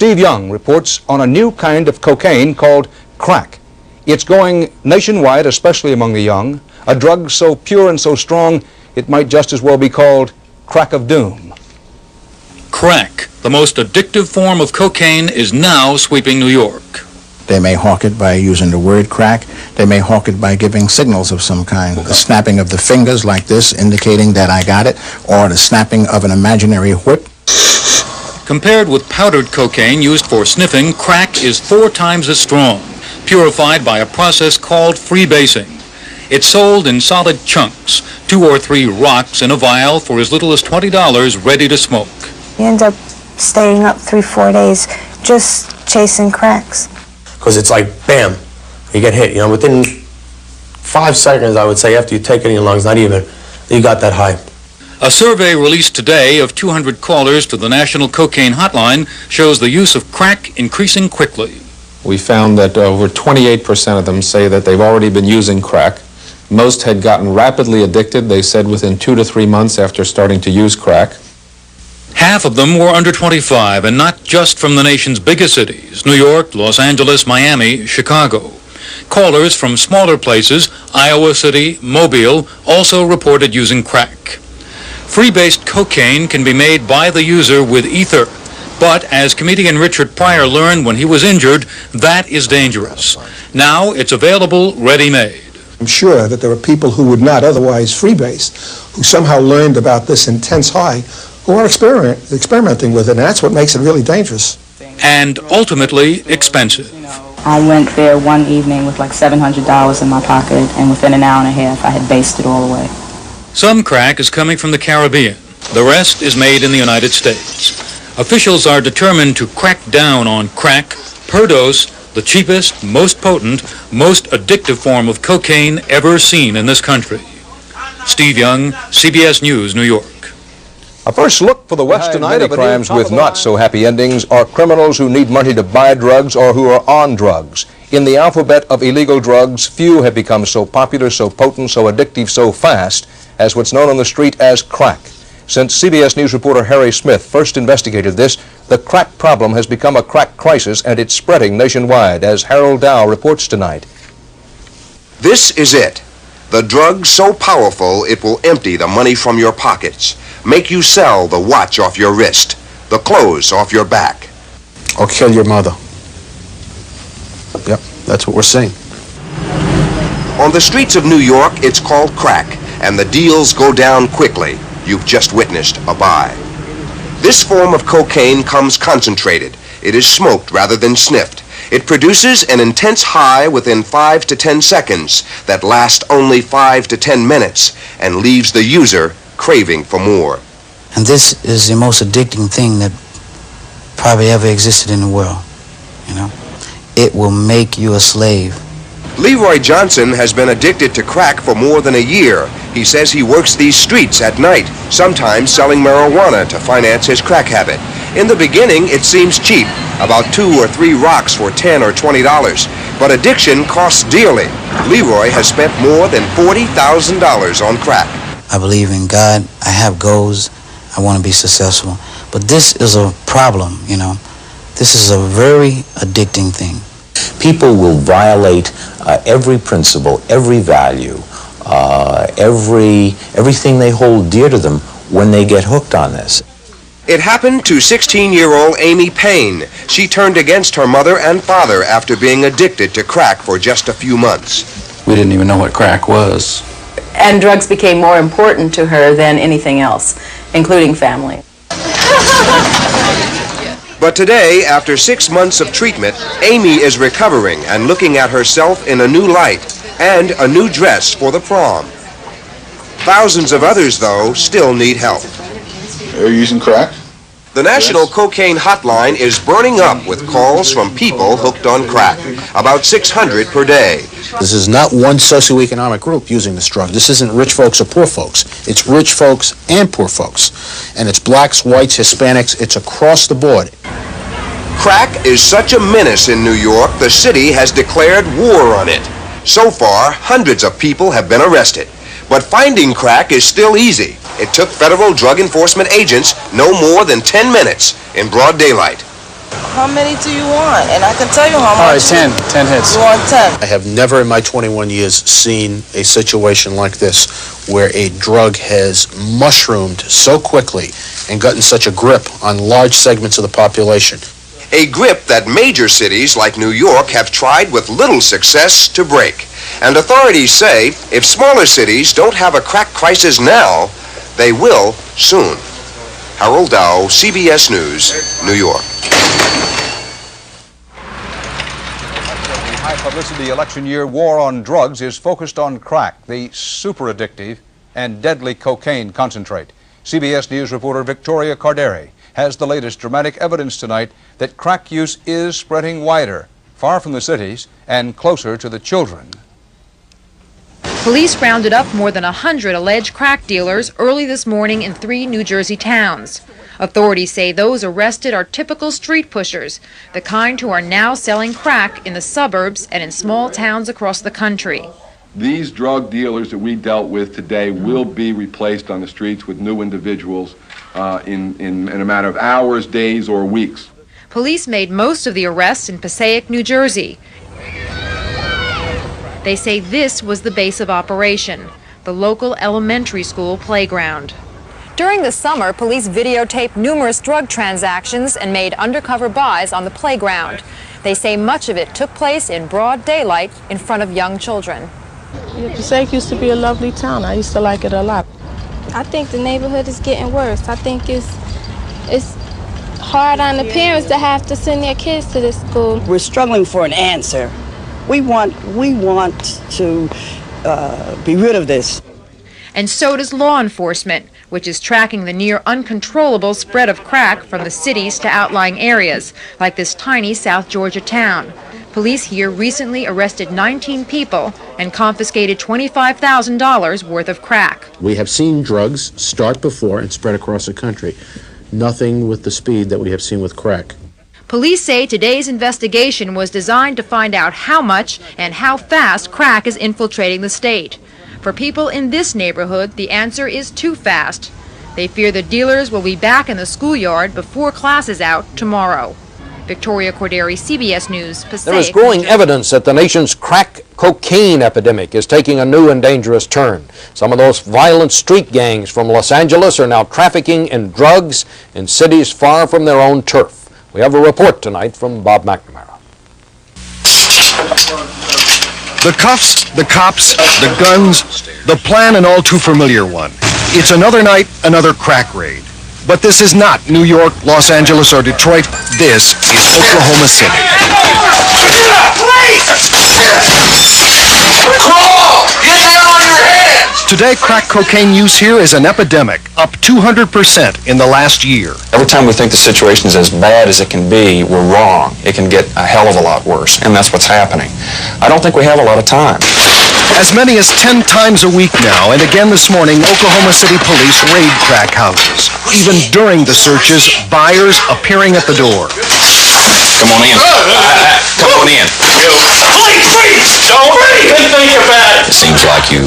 Steve Young reports on a new kind of cocaine called crack. It's going nationwide, especially among the young, a drug so pure and so strong it might just as well be called crack of doom. Crack, the most addictive form of cocaine, is now sweeping New York. They may hawk it by using the word crack. They may hawk it by giving signals of some kind. The snapping of the fingers like this, indicating that I got it, or the snapping of an imaginary whip. Compared with powdered cocaine used for sniffing, crack is 4 times as strong, purified by a process called freebasing. It's sold in solid chunks, 2 or 3 rocks in a vial for as little as $20, ready to smoke. You end up staying up 3-4 days just chasing cracks. Because it's like, bam, you get hit. You know, within 5 seconds, I would say, after you take it in your lungs, not even, you got that high. A survey released today of 200 callers to the National Cocaine Hotline shows the use of crack increasing quickly. We found that over 28% of them say that they've already been using crack. Most had gotten rapidly addicted, they said, within 2 to 3 months after starting to use crack. Half of them were under 25, and not just from the nation's biggest cities, New York, Los Angeles, Miami, Chicago. Callers from smaller places, Iowa City, Mobile, also reported using crack. Free-based cocaine can be made by the user with ether, but as comedian Richard Pryor learned when he was injured, that is dangerous. Now it's available ready-made. I'm sure that there are people who would not otherwise freebase, who somehow learned about this intense high, who are experimenting with it, and that's what makes it really dangerous. And ultimately expensive. I went there one evening with like $700 in my pocket, and within an hour and a half I had based it all away. Some crack is coming from the Caribbean. The rest is made in the United States. Officials are determined to crack down on crack per dose, the cheapest, most potent, most addictive form of cocaine ever seen in this country. Steve Young, CBS News, New York. A first look for the West tonight. Many crimes with not-so-happy endings are criminals who need money to buy drugs or who are on drugs. In the alphabet of illegal drugs, few have become so popular, so potent, so addictive, so fast as what's known on the street as crack. Since CBS News reporter Harry Smith first investigated this, the crack problem has become a crack crisis, and it's spreading nationwide, as Harold Dow reports tonight. This is it. The drug so powerful it will empty the money from your pockets, make you sell the watch off your wrist, the clothes off your back. Or kill your mother. Yep, that's what we're seeing. On the streets of New York, it's called crack, and the deals go down quickly. You've just witnessed a buy. This form of cocaine comes concentrated. It is smoked rather than sniffed. It produces an intense high within 5 to 10 seconds that lasts only 5 to 10 minutes and leaves the user craving for more. And this is the most addicting thing that probably ever existed in the world, you know. It will make you a slave. Leroy Johnson has been addicted to crack for more than a year. He says he works these streets at night, sometimes selling marijuana to finance his crack habit. In the beginning, it seems cheap, about 2 or 3 rocks for $10 or $20. But addiction costs dearly. Leroy has spent more than $40,000 on crack. I believe in God. I have goals. I want to be successful. But this is a problem, you know. This is a very addicting thing. People will violate every principle, every value, everything they hold dear to them when they get hooked on this. It happened to 16-year-old Amy Payne. She turned against her mother and father after being addicted to crack for just a few months. We didn't even know what crack was. And drugs became more important to her than anything else, including family. But today, after 6 months of treatment, Amy is recovering and looking at herself in a new light and a new dress for the prom. Thousands of others, though, still need help. Are you using crack? The National Cocaine Hotline is burning up with calls from people hooked on crack, about 600 per day. This is not one socioeconomic group using this drug. This isn't rich folks or poor folks. It's rich folks and poor folks. And it's blacks, whites, Hispanics. It's across the board. Crack is such a menace in New York, the city has declared war on it. So far, hundreds of people have been arrested. But finding crack is still easy. It took federal drug enforcement agents no more than 10 minutes in broad daylight. How many do you want? And I can tell you how much. All right, 10. 10 hits. You want 10? I have never in my 21 years seen a situation like this where a drug has mushroomed so quickly and gotten such a grip on large segments of the population. A grip that major cities like New York have tried with little success to break. And authorities say if smaller cities don't have a crack crisis now, they will soon. Harold Dow, CBS News, New York. The high-publicity election year war on drugs is focused on crack, the super addictive and deadly cocaine concentrate. CBS News reporter Victoria Carderi has the latest dramatic evidence tonight that crack use is spreading wider, far from the cities and closer to the children. Police rounded up more than 100 alleged crack dealers early this morning in 3 New Jersey towns. Authorities say those arrested are typical street pushers, the kind who are now selling crack in the suburbs and in small towns across the country. These drug dealers that we dealt with today will be replaced on the streets with new individuals in a matter of hours, days, or weeks. Police made most of the arrests in Passaic, New Jersey. They say this was the base of operation, the local elementary school playground. During the summer, police videotaped numerous drug transactions and made undercover buys on the playground. They say much of it took place in broad daylight in front of young children. Yeah, Passaic used to be a lovely town. I used to like it a lot. I think the neighborhood is getting worse. I think it's hard on the parents to have to send their kids to this school. We're struggling for an answer. We want to be rid of this. And so does law enforcement, which is tracking the near uncontrollable spread of crack from the cities to outlying areas, like this tiny South Georgia town. Police here recently arrested 19 people and confiscated $25,000 worth of crack. We have seen drugs start before and spread across the country. Nothing with the speed that we have seen with crack. Police say today's investigation was designed to find out how much and how fast crack is infiltrating the state. For people in this neighborhood, the answer is too fast. They fear the dealers will be back in the schoolyard before class is out tomorrow. Victoria Corderi, CBS News, Passaic. There is growing evidence that the nation's crack cocaine epidemic is taking a new and dangerous turn. Some of those violent street gangs from Los Angeles are now trafficking in drugs in cities far from their own turf. We have a report tonight from Bob McNamara. The cuffs, the cops, the guns, the plan an all too familiar one. It's another night, another crack raid. But this is not New York, Los Angeles, or Detroit. This is Oklahoma City. Today, crack cocaine use here is an epidemic, up 200% in the last year. Every time we think the situation is as bad as it can be, we're wrong. It can get a hell of a lot worse, and that's what's happening. I don't think we have a lot of time. As many as 10 times a week now, and again this morning, Oklahoma City police raid crack houses. Even during the searches, buyers appearing at the door. Come on in. Come on in. Please, don't think about it. It seems like you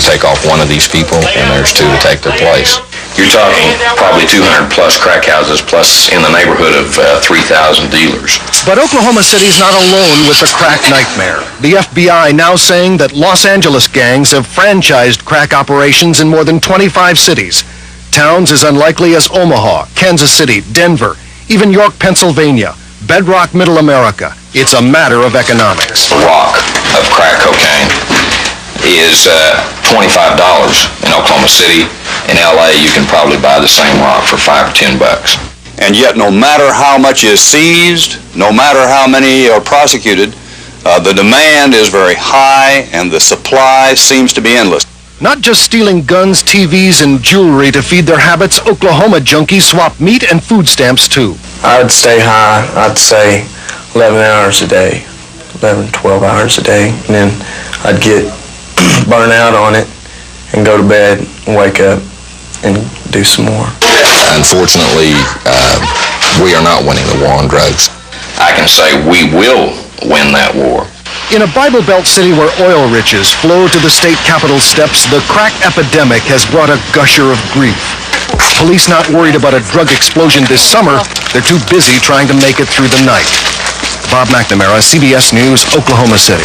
take off one of these people, and there's two to take their place. You're talking probably 200 plus crack houses, plus in the neighborhood of 3,000 dealers. But Oklahoma City's not alone with the crack nightmare. The FBI now saying that Los Angeles gangs have franchised crack operations in more than 25 cities. Towns as unlikely as Omaha, Kansas City, Denver, even York, Pennsylvania, bedrock Middle America. It's a matter of economics. The rock of crack cocaine is $25 in Oklahoma City. In LA, you can probably buy the same rock for $5 or $10. And yet, no matter how much is seized, no matter how many are prosecuted, the demand is very high and the supply seems to be endless. Not just stealing guns, TVs, and jewelry to feed their habits, Oklahoma junkies swap meat and food stamps too. I would stay high, I'd say 11 hours a day, 11, 12 hours a day, and then I'd get burnt out on it and go to bed and wake up and do some more. Unfortunately, we are not winning the war on drugs. I can say we will win that war. In a Bible Belt city where oil riches flow to the state capitol steps, the crack epidemic has brought a gusher of grief. Police not worried about a drug explosion this summer. They're too busy trying to make it through the night. Bob McNamara, CBS News, Oklahoma City.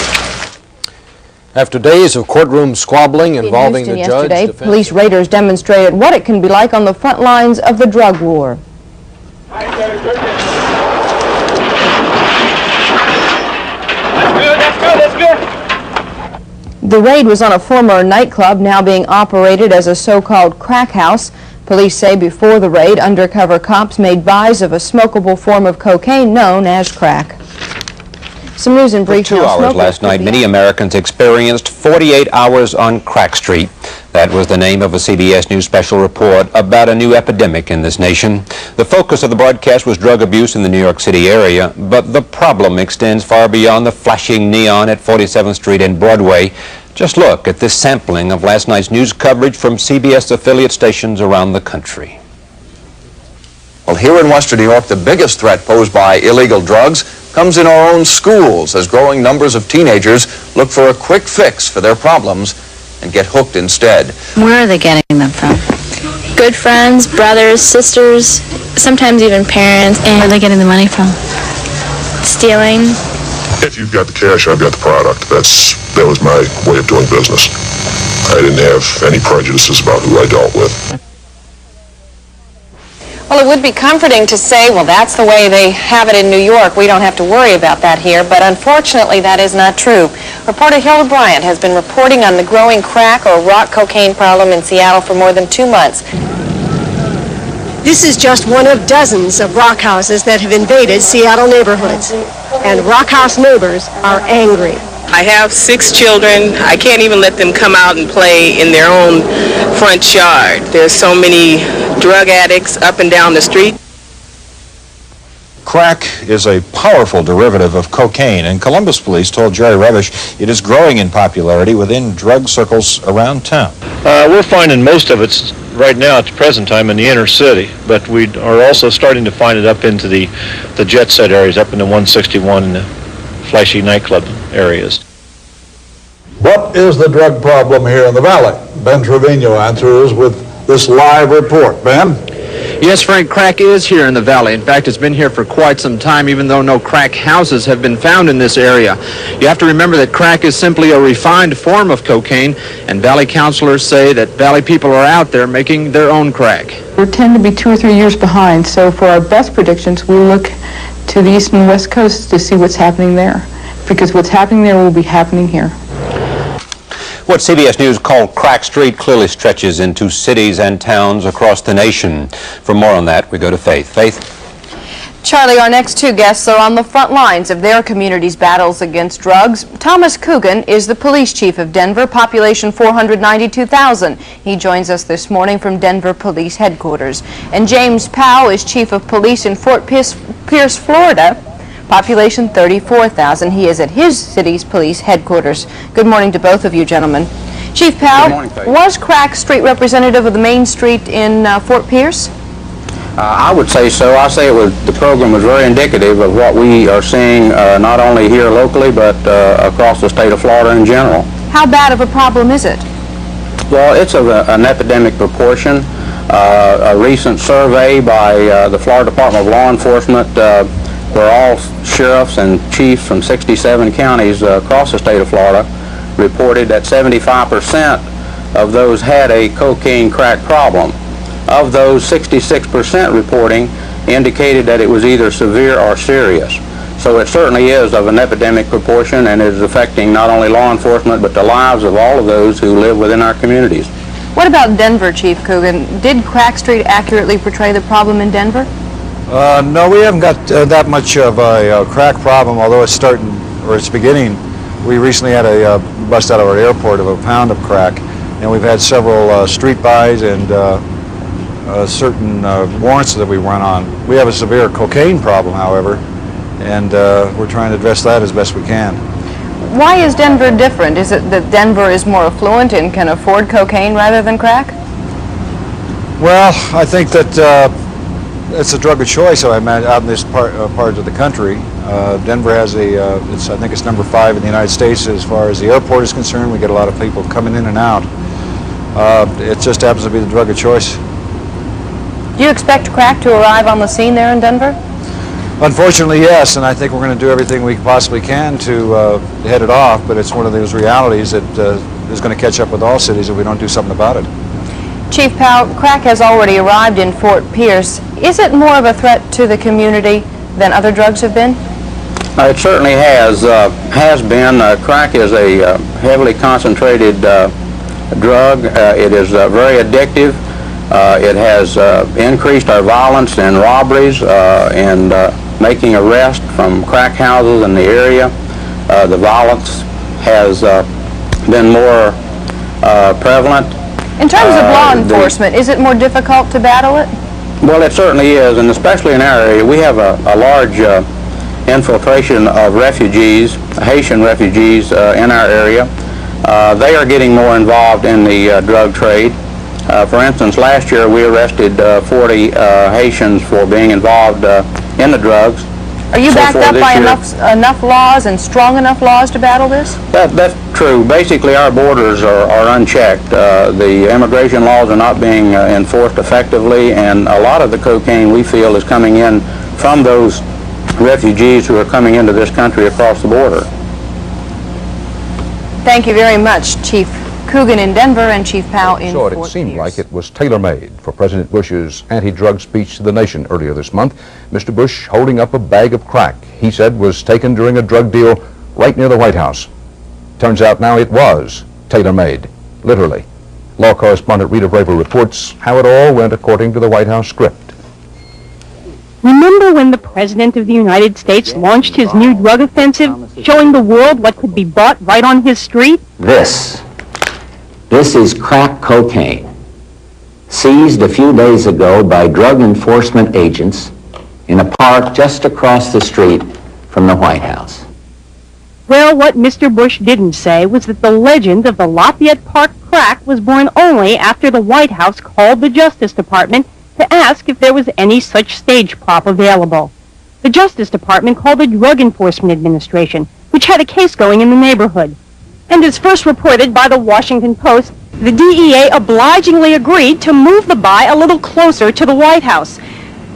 After days of courtroom squabbling involving the judge, yesterday, police raiders demonstrated what it can be like on the front lines of the drug war. The raid was on a former nightclub now being operated as a so-called crack house. Police say before the raid, undercover cops made buys of a smokable form of cocaine known as crack. Some news in brief. For 2 hours last night, many Americans experienced 48 hours on Crack Street. That was the name of a CBS News special report about a new epidemic in this nation. The focus of the broadcast was drug abuse in the New York City area, but the problem extends far beyond the flashing neon at 47th Street and Broadway. Just look at this sampling of last night's news coverage from CBS affiliate stations around the country. Well, here in Western New York, the biggest threat posed by illegal drugs comes in our own schools as growing numbers of teenagers look for a quick fix for their problems and get hooked instead. Where are they getting them from? Good friends, brothers, sisters, sometimes even parents. And where are they getting the money from? Stealing. If you've got the cash, I've got the product. That was my way of doing business. I didn't have any prejudices about who I dealt with. Well, it would be comforting to say, well, that's the way they have it in New York. We don't have to worry about that here. But unfortunately, that is not true. Reporter Hilda Bryant has been reporting on the growing crack or rock cocaine problem in Seattle for more than 2 months. This is just one of dozens of rock houses that have invaded Seattle neighborhoods. And rock house neighbors are angry. I have 6 children. I can't even let them come out and play in their own front yard. There's so many drug addicts up and down the street. Crack is a powerful derivative of cocaine, and Columbus police told Jerry Revish it is growing in popularity within drug circles around town. We're finding most of it right now at the present time in the inner city, but we are also starting to find it up into the jet set areas, up in the 161 and the flashy nightclub areas. What is the drug problem here in the Valley? Ben Trevino answers with this live report. Ben? Yes, Frank, crack is here in the Valley. In fact, it's been here for quite some time, even though no crack houses have been found in this area. You have to remember that crack is simply a refined form of cocaine, and Valley counselors say that Valley people are out there making their own crack. We tend to be 2 or 3 years behind, so for our best predictions, we look to the east and west coast to see what's happening there, because what's happening there will be happening here. What CBS News called Crack Street clearly stretches into cities and towns across the nation. For more on that, we go to Faith. Faith? Charlie, our next 2 guests are on the front lines of their community's battles against drugs. Thomas Coogan is the police chief of Denver, population 492,000. He joins us this morning from Denver Police Headquarters. And James Powell is chief of police in Fort Pierce, Florida, population 34,000. He is at his city's police headquarters. Good morning to both of you, gentlemen. Chief Powell, was Crack Street representative of the main street in Fort Pierce? I would say so. I say the program was very indicative of what we are seeing not only here locally, but across the state of Florida in general. How bad of a problem is it? Well, it's of an epidemic proportion. A recent survey by the Florida Department of Law Enforcement, where all sheriffs and chiefs from 67 counties across the state of Florida reported that 75% of those had a cocaine crack problem. Of those, 66% reporting indicated that it was either severe or serious. So it certainly is of an epidemic proportion and is affecting not only law enforcement but the lives of all of those who live within our communities. What about Denver, Chief Coogan? Did Crack Street accurately portray the problem in Denver? No, we haven't got that much of a crack problem, although it's starting, or it's beginning. We recently had a bust out of our airport of a pound of crack, and we've had several street buys and certain warrants that we run on. We have a severe cocaine problem, however, and we're trying to address that as best we can. Why is Denver different? Is it that Denver is more affluent and can afford cocaine rather than crack? Well, I think that it's a drug of choice, I imagine, out in this part of the country. Denver has I think it's number 5 in the United States as far as the airport is concerned. We get a lot of people coming in and out. It just happens to be the drug of choice. Do you expect crack to arrive on the scene there in Denver? Unfortunately, yes, and I think we're going to do everything we possibly can to head it off, but it's one of those realities that is going to catch up with all cities if we don't do something about it. Chief Powell, crack has already arrived in Fort Pierce. Is it more of a threat to the community than other drugs have been? It certainly has been. Crack is a heavily concentrated drug. It is very addictive. It has increased our violence and robberies and making arrests from crack houses in the area. The violence has been more prevalent. In terms of law enforcement, is it more difficult to battle it? Well, it certainly is, and especially in our area. We have a large infiltration of refugees, Haitian refugees in our area. They are getting more involved in the drug trade. For instance, last year we arrested 40 Haitians for being involved in the drugs. Are you backed up by enough laws and strong enough laws to battle this? That's true. Basically, our borders are unchecked. The immigration laws are not being enforced effectively, and a lot of the cocaine we feel is coming in from those refugees who are coming into this country across the border. Thank you very much, Chief Coogan in Denver and Chief Powell in Fort Pierce. It seemed like it was tailor-made for President Bush's anti-drug speech to the nation earlier this month. Mr. Bush holding up a bag of crack he said was taken during a drug deal right near the White House. Turns out now it was tailor-made, literally. Law correspondent Rita Braver reports how it all went according to the White House script. Remember when the President of the United States launched his new drug offensive, showing the world what could be bought right on his street? This is crack cocaine, seized a few days ago by drug enforcement agents in a park just across the street from the White House. Well, what Mr. Bush didn't say was that the legend of the Lafayette Park crack was born only after the White House called the Justice Department to ask if there was any such stage prop available. The Justice Department called the Drug Enforcement Administration, which had a case going in the neighborhood. And as first reported by the Washington Post, the DEA obligingly agreed to move the buy a little closer to the White House.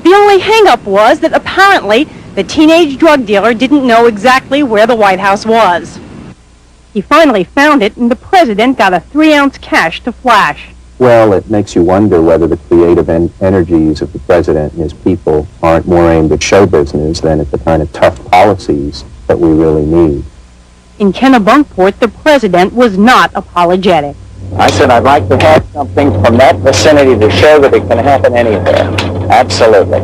The only hang-up was that apparently the teenage drug dealer didn't know exactly where the White House was. He finally found it, and the president got a 3-ounce cache to flash. Well, it makes you wonder whether the creative energies of the president and his people aren't more aimed at show business than at the kind of tough policies that we really need. In Kennebunkport, the president was not apologetic. I said I'd like to have something from that vicinity to show that it can happen anywhere. Absolutely.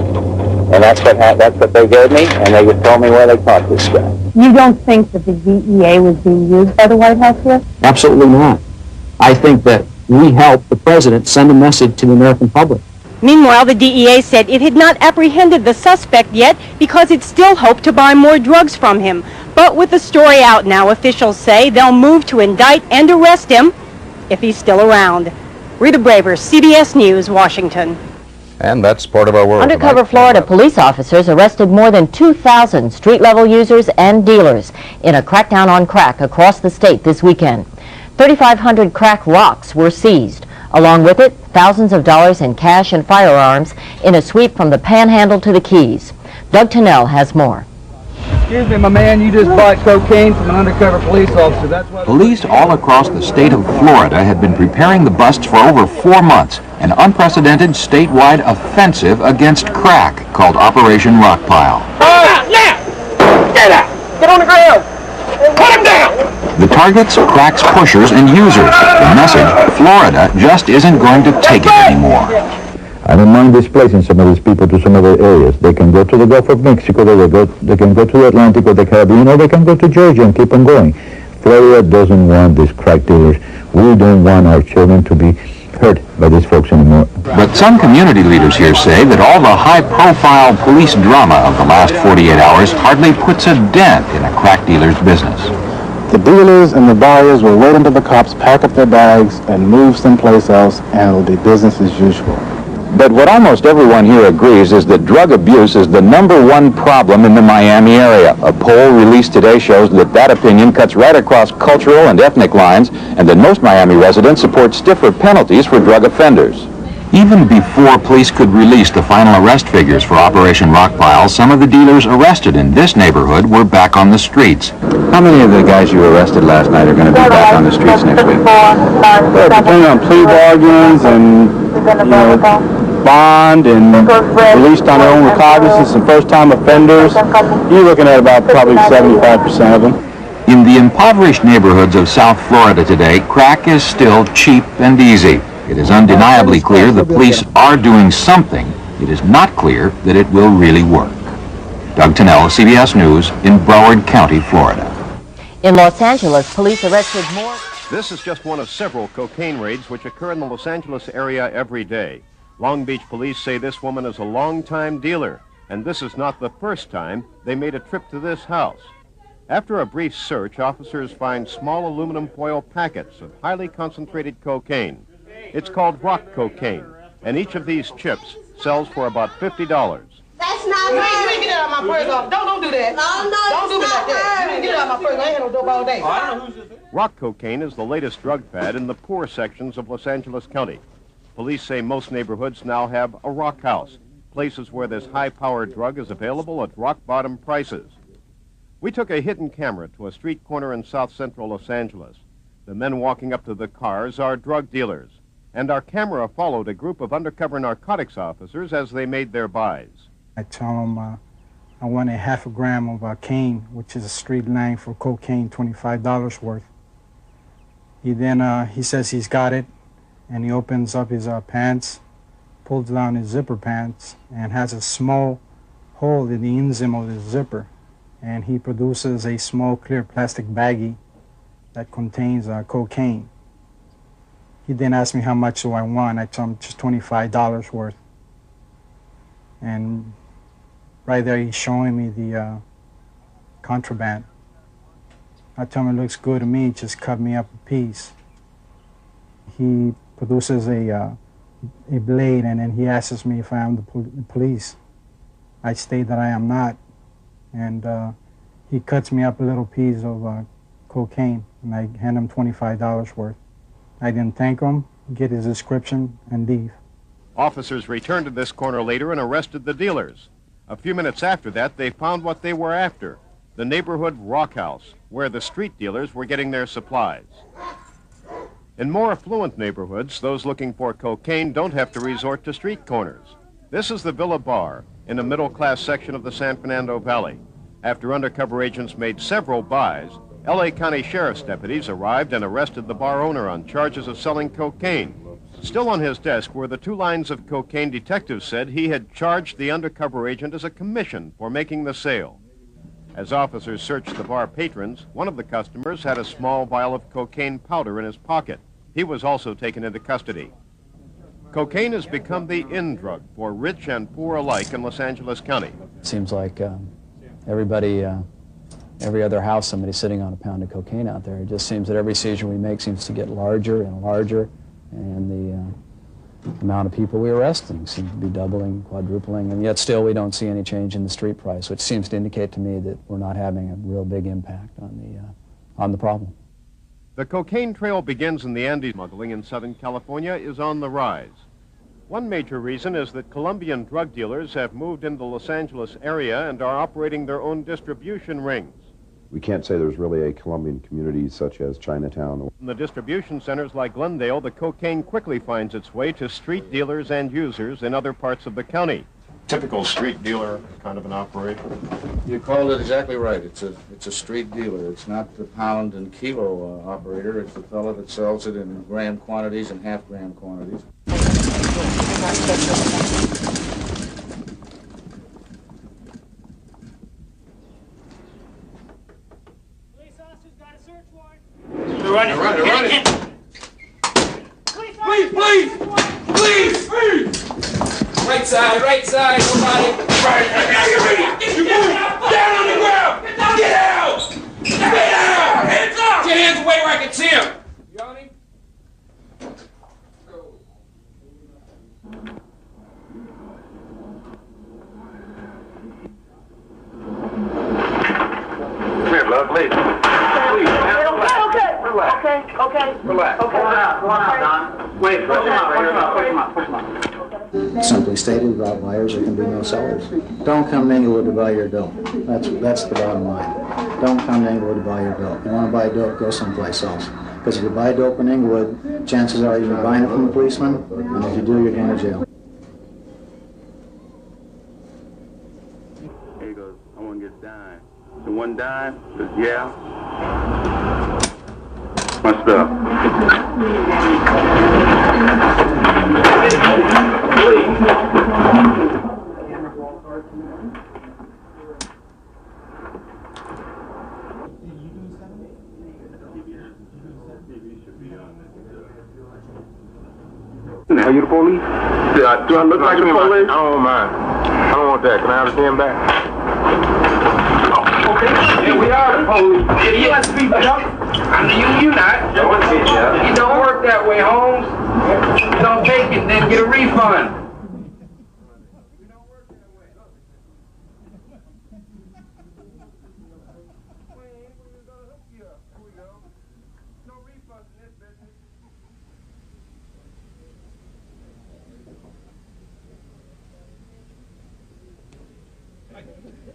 And that's what they gave me, and they told me where they caught this guy. You don't think that the DEA was being used by the White House here? Absolutely not. I think that we helped the president send a message to the American public. Meanwhile, the DEA said it had not apprehended the suspect yet because it still hoped to buy more drugs from him. But with the story out now, officials say they'll move to indict and arrest him if he's still around. Rita Braver, CBS News, Washington. And that's part of our world. Undercover Florida police officers arrested more than 2,000 street-level users and dealers in a crackdown on crack across the state this weekend. 3,500 crack rocks were seized. Along with it, thousands of dollars in cash and firearms in a sweep from the Panhandle to the Keys. Doug Tennell has more. Excuse me, my man, you just bought cocaine from an undercover police officer. That's why police all across the state of Florida had been preparing the busts for over 4 months, an unprecedented statewide offensive against crack called Operation Rockpile. Now! Get out! Get on the ground! Put him down! The targets, cracks, pushers, and users. The message, Florida just isn't going to take it anymore. I don't mind displacing some of these people to some other areas. They can go to the Gulf of Mexico, they can go to the Atlantic or the Caribbean, or they can go to Georgia and keep on going. Florida doesn't want these crack dealers. We don't want our children to be hurt by these folks anymore. But some community leaders here say that all the high-profile police drama of the last 48 hours hardly puts a dent in a crack dealer's business. The dealers and the buyers will wait until the cops pack up their bags and move someplace else, and it'll be business as usual. But what almost everyone here agrees is that drug abuse is the #1 problem in the Miami area. A poll released today shows that that opinion cuts right across cultural and ethnic lines, and that most Miami residents support stiffer penalties for drug offenders. Even before police could release the final arrest figures for Operation Rockpile, some of the dealers arrested in this neighborhood were back on the streets. How many of the guys you arrested last night are going to be back on the streets next week? Well, depending on plea bargains and, bond and released on their own recognizance and first-time offenders, you're looking at about probably 75% of them. In the impoverished neighborhoods of South Florida today, crack is still cheap and easy. It is undeniably clear the police are doing something. It is not clear that it will really work. Doug Tennell, CBS News in Broward County, Florida. In Los Angeles, police arrested more. This is just one of several cocaine raids which occur in the Los Angeles area every day. Long Beach police say this woman is a long-time dealer, and this is not the first time they made a trip to this house. After a brief search, officers find small aluminum foil packets of highly concentrated cocaine. It's called rock cocaine, and each of these chips sells for about $50. That's not her. You ain't get it out of my purse. Don't do that. No, don't do me like that. You ain't get it out of my purse. I ain't had no dope all day. Oh, I don't know who's this. Rock cocaine is the latest drug fad in the poor sections of Los Angeles County. Police say most neighborhoods now have a rock house, places where this high-powered drug is available at rock-bottom prices. We took a hidden camera to a street corner in south-central Los Angeles. The men walking up to the cars are drug dealers, and our camera followed a group of undercover narcotics officers as they made their buys. I tell them I want a half a gram of cane, which is a street line for cocaine, $25 worth. He says he's got it, and he opens up his pants, pulls down his zipper pants, and has a small hole in the inseam of the zipper. And he produces a small clear plastic baggie that contains cocaine. He then asked me how much do I want. I told him just $25 worth. And right there he's showing me the contraband. I told him it looks good to me, just cut me up a piece. He produces a blade, and then he asks me if I am the police. I state that I am not, and he cuts me up a little piece of cocaine, and I hand him $25 worth. I then thank him, get his description, and leave. Officers returned to this corner later and arrested the dealers. A few minutes after that, they found what they were after, the neighborhood rock house, where the street dealers were getting their supplies. In more affluent neighborhoods, those looking for cocaine don't have to resort to street corners. This is the Villa Bar in a middle-class section of the San Fernando Valley. After undercover agents made several buys, L.A. County Sheriff's deputies arrived and arrested the bar owner on charges of selling cocaine. Still on his desk were the 2 lines of cocaine detectives said he had charged the undercover agent as a commission for making the sale. As officers searched the bar patrons, one of the customers had a small vial of cocaine powder in his pocket. He was also taken into custody. Cocaine has become the in drug for rich and poor alike in Los Angeles County. It seems like every other house, somebody's sitting on a pound of cocaine out there. It just seems that every seizure we make seems to get larger and larger, and the amount of people we arrest seems to be doubling, quadrupling, and yet still we don't see any change in the street price, which seems to indicate to me that we're not having a real big impact on the problem. The cocaine trail begins in the Andes. Smuggling in Southern California is on the rise. One major reason is that Colombian drug dealers have moved into the Los Angeles area and are operating their own distribution rings. We can't say there's really a Colombian community such as Chinatown. In the distribution centers like Glendale, the cocaine quickly finds its way to street dealers and users in other parts of the county. Typical street dealer kind of an operator. You called it exactly right. It's a street dealer. It's not the pound and kilo operator. It's the fellow that sells it in gram quantities and half-gram quantities. Run it. Please. Right side, nobody. Right. You move. Down on the ground. Get out. Hands up. Get your hands away where I can see him. You on him? Come here, love, please. Okay. Relax. Go on out, Don. Wait, push him out. Simply stated, without buyers, there can be no sellers. Don't come to Inglewood to buy your dope. That's the bottom line. Don't come to Inglewood to buy your dope. You want to buy dope, go someplace else. Because if you buy dope in Inglewood, chances are you're buying it from a policeman, and if you do, you're going to jail. Here he goes. I want to get a dime. The one dime? Yeah. My stuff. Are you the police? Do I look like the police? I don't mind. I don't want that. Can I have the 10 back? Okay. Yeah, we are the police. You must be dumb. I mean, you not. You don't work that way, Holmes. You don't take it, then get a refund.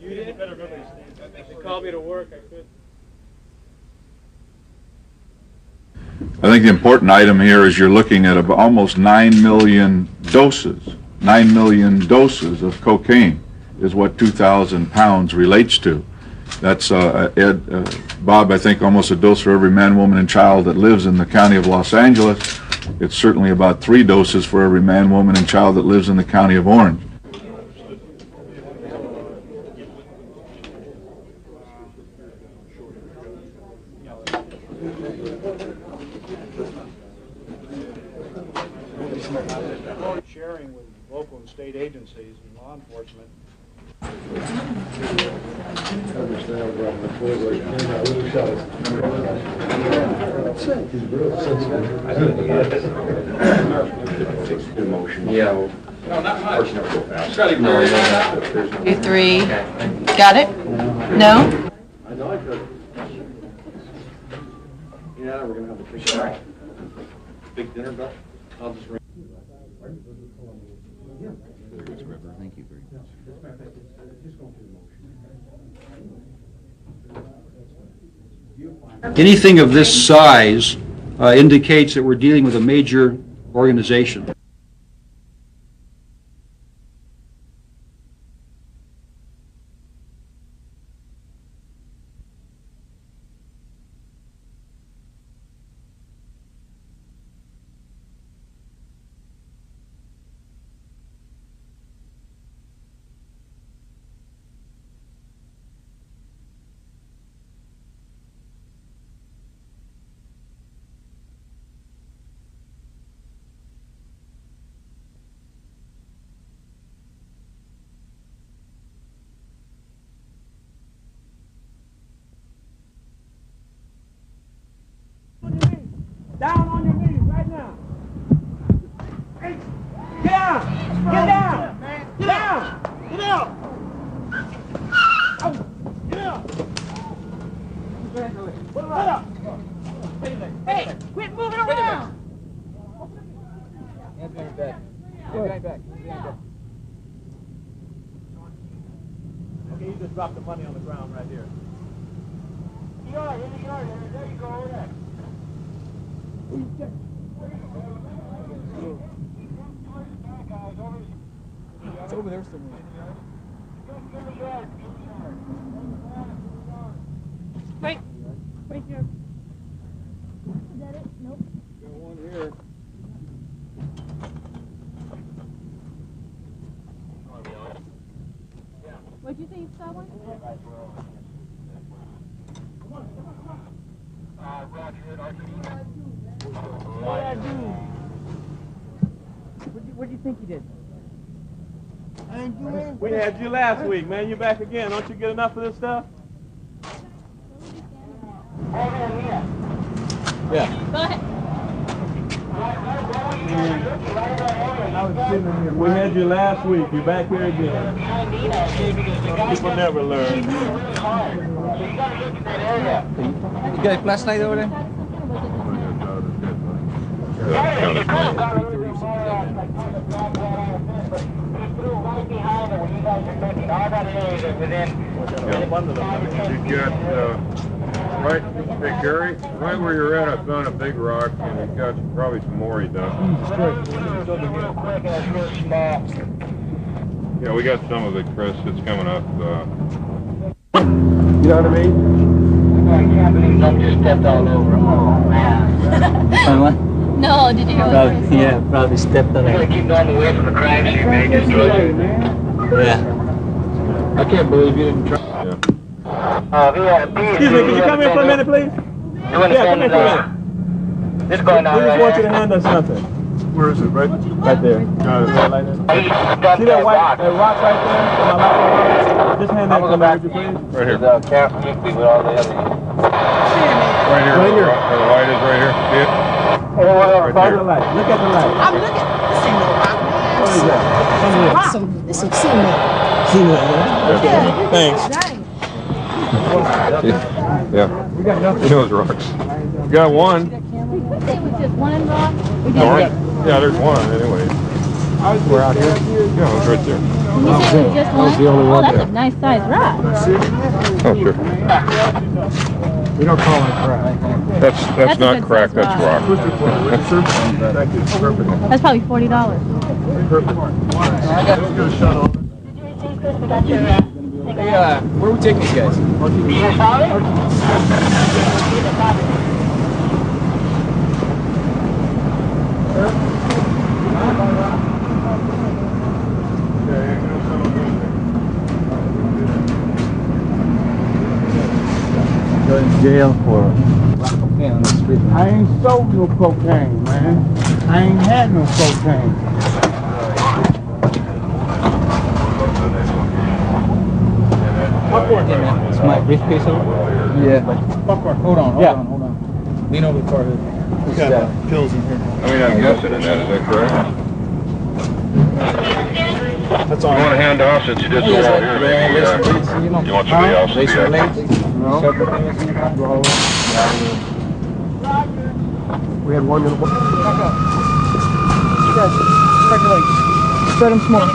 You did? They called me to work. I could. I think the important item here is you're looking at about almost 9 million doses. 9 million doses of cocaine is what 2,000 pounds relates to. That's, Bob, I think almost a dose for every man, woman, and child that lives in the county of Los Angeles. It's certainly about 3 doses for every man, woman, and child that lives in the county of Orange. Sharing with local and state agencies and law enforcement. Yeah. No, not much. 2, 3. Got it? No? I know I could. Yeah, we're going to have a big dinner, but I'll just ring. Thank you very much. Anything of this size indicates that we're dealing with a major organization. Down on your knees right now. Hey, get down. Get down. Get down. Get out. Get out. Get up. Hey, quit moving around. Hands behind your back. Hands behind your back. Okay, you just dropped the money on the ground right here. In the yard, there you go, over there. It's over there somewhere. Wait. Wait here. Is that it? Nope. Got one here. What'd you say you saw one? What do you think you did? I ain't doing anything. We had you last week, man. You back again. Don't you get enough of this stuff? Yeah. Go ahead. We had you last week. You're back here again. People never learn. You got a flashlight over there? county plan. You got, right, hey Gary, right where you're at, I found a big rock, and it's got probably some more he done. Yeah, we got some of it, Chris. It's coming up. You know what I mean? I can't believe I just stepped all over him. Oh, man. No, did you hear what Chris said? Yeah, probably stepped on it. You gotta keep going away from the crime scene, man. Just yeah. I can't believe you didn't try. Yeah. Excuse me, could you come here for a minute, please? Yeah, come here for a minute. Just going down. We just want you to hand us something. Where is it? Right there. Got it. Like that. See that rock right there? Just hand that to me, would you please? Right here. Right here. Right here. Where the light is right here. See it? Right there. Look at the light. I'm looking. This ain't no rock, man. What is that? This is some cement. Thanks. Yeah. We got nothing. You know those rocks. We got one. It was just one rock. Yeah, there's one anyway. We're out here? Yeah, it was right there. You said it was just one? the only one that's there. a nice sized rock. Oh, sure. We don't call it crack. That's not crack, that's rock. That's probably $40. Hey, where are we taking you guys? Go to jail for cocaine on the street. I ain't sold no cocaine, man. I ain't had no cocaine. What for, man? It's my briefcase over? Yeah. Hold on. Lean over the car hood. We got pills in here. I mean, I'm guessing in that, is that correct? That's You all. want to hand off since you did so well here, maybe, you want somebody else to be there? We had one in the Spread your legs. Spread them small.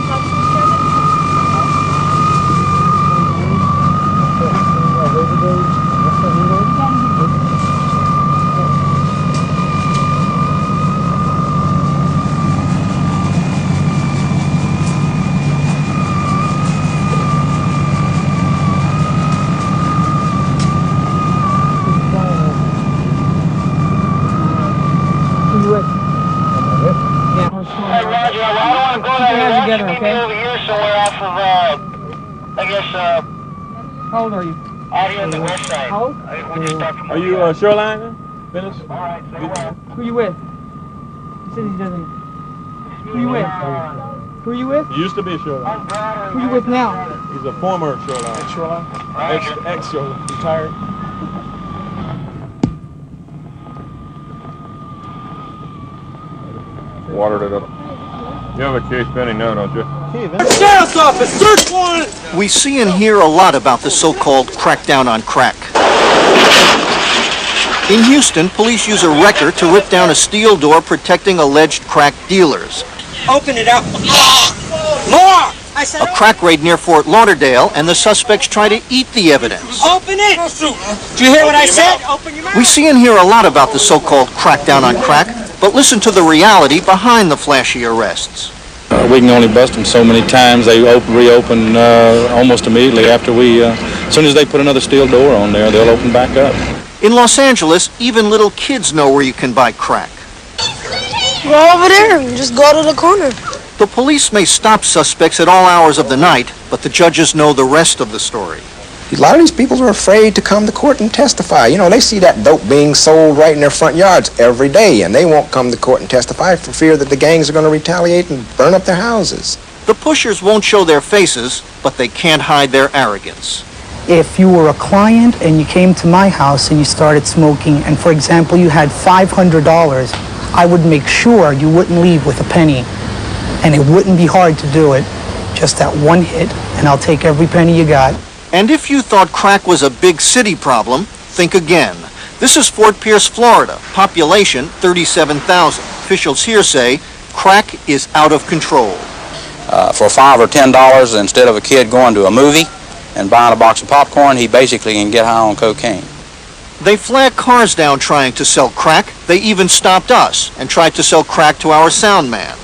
Together, okay? Over here somewhere off of, I guess, How old are you? out here on the west side. How old? We just start from Are you Shoreline then? Dennis? All right, so Who you with? He said he doesn't. Who you with? Who you with? He used to be a Shoreline. Who you with now? He's a former Shoreline. Shoreline? Ex-Shoreline. Retired. Watered it up. You have a case pending now, don't you? Sheriff's office, search warrant! We see and hear a lot about the so-called crackdown on crack. In Houston, police use a wrecker to rip down a steel door protecting alleged crack dealers. Open it up. More! I said A crack raid near Fort Lauderdale, and the suspects try to eat the evidence. open it! Do you hear what I said? Open your mouth! We see and hear a lot about the so-called crackdown on crack, but listen to the reality behind the flashy arrests. We can only bust them so many times. They reopen almost immediately after as soon as they put another steel door on there, they'll open back up. In Los Angeles, even little kids know where you can buy crack. Go over there and just go to the corner. The police may stop suspects at all hours of the night, but the judges know the rest of the story. A lot of these people are afraid to come to court and testify. You know, they see that dope being sold right in their front yards every day, and they won't come to court and testify for fear that the gangs are going to retaliate and burn up their houses. The pushers won't show their faces, but they can't hide their arrogance. If you were a client and you came to my house and you started smoking, and for example, you had $500, I would make sure you wouldn't leave with a penny. And it wouldn't be hard to do it. Just that one hit, and I'll take every penny you got. And if you thought crack was a big city problem, think again. This is Fort Pierce, Florida, population 37,000. officials here say crack is out of control. For $5 or $10, instead of a kid going to a movie and buying a box of popcorn, he basically can get high on cocaine. They flagged cars down trying to sell crack. They even stopped us and tried to sell crack to our sound man.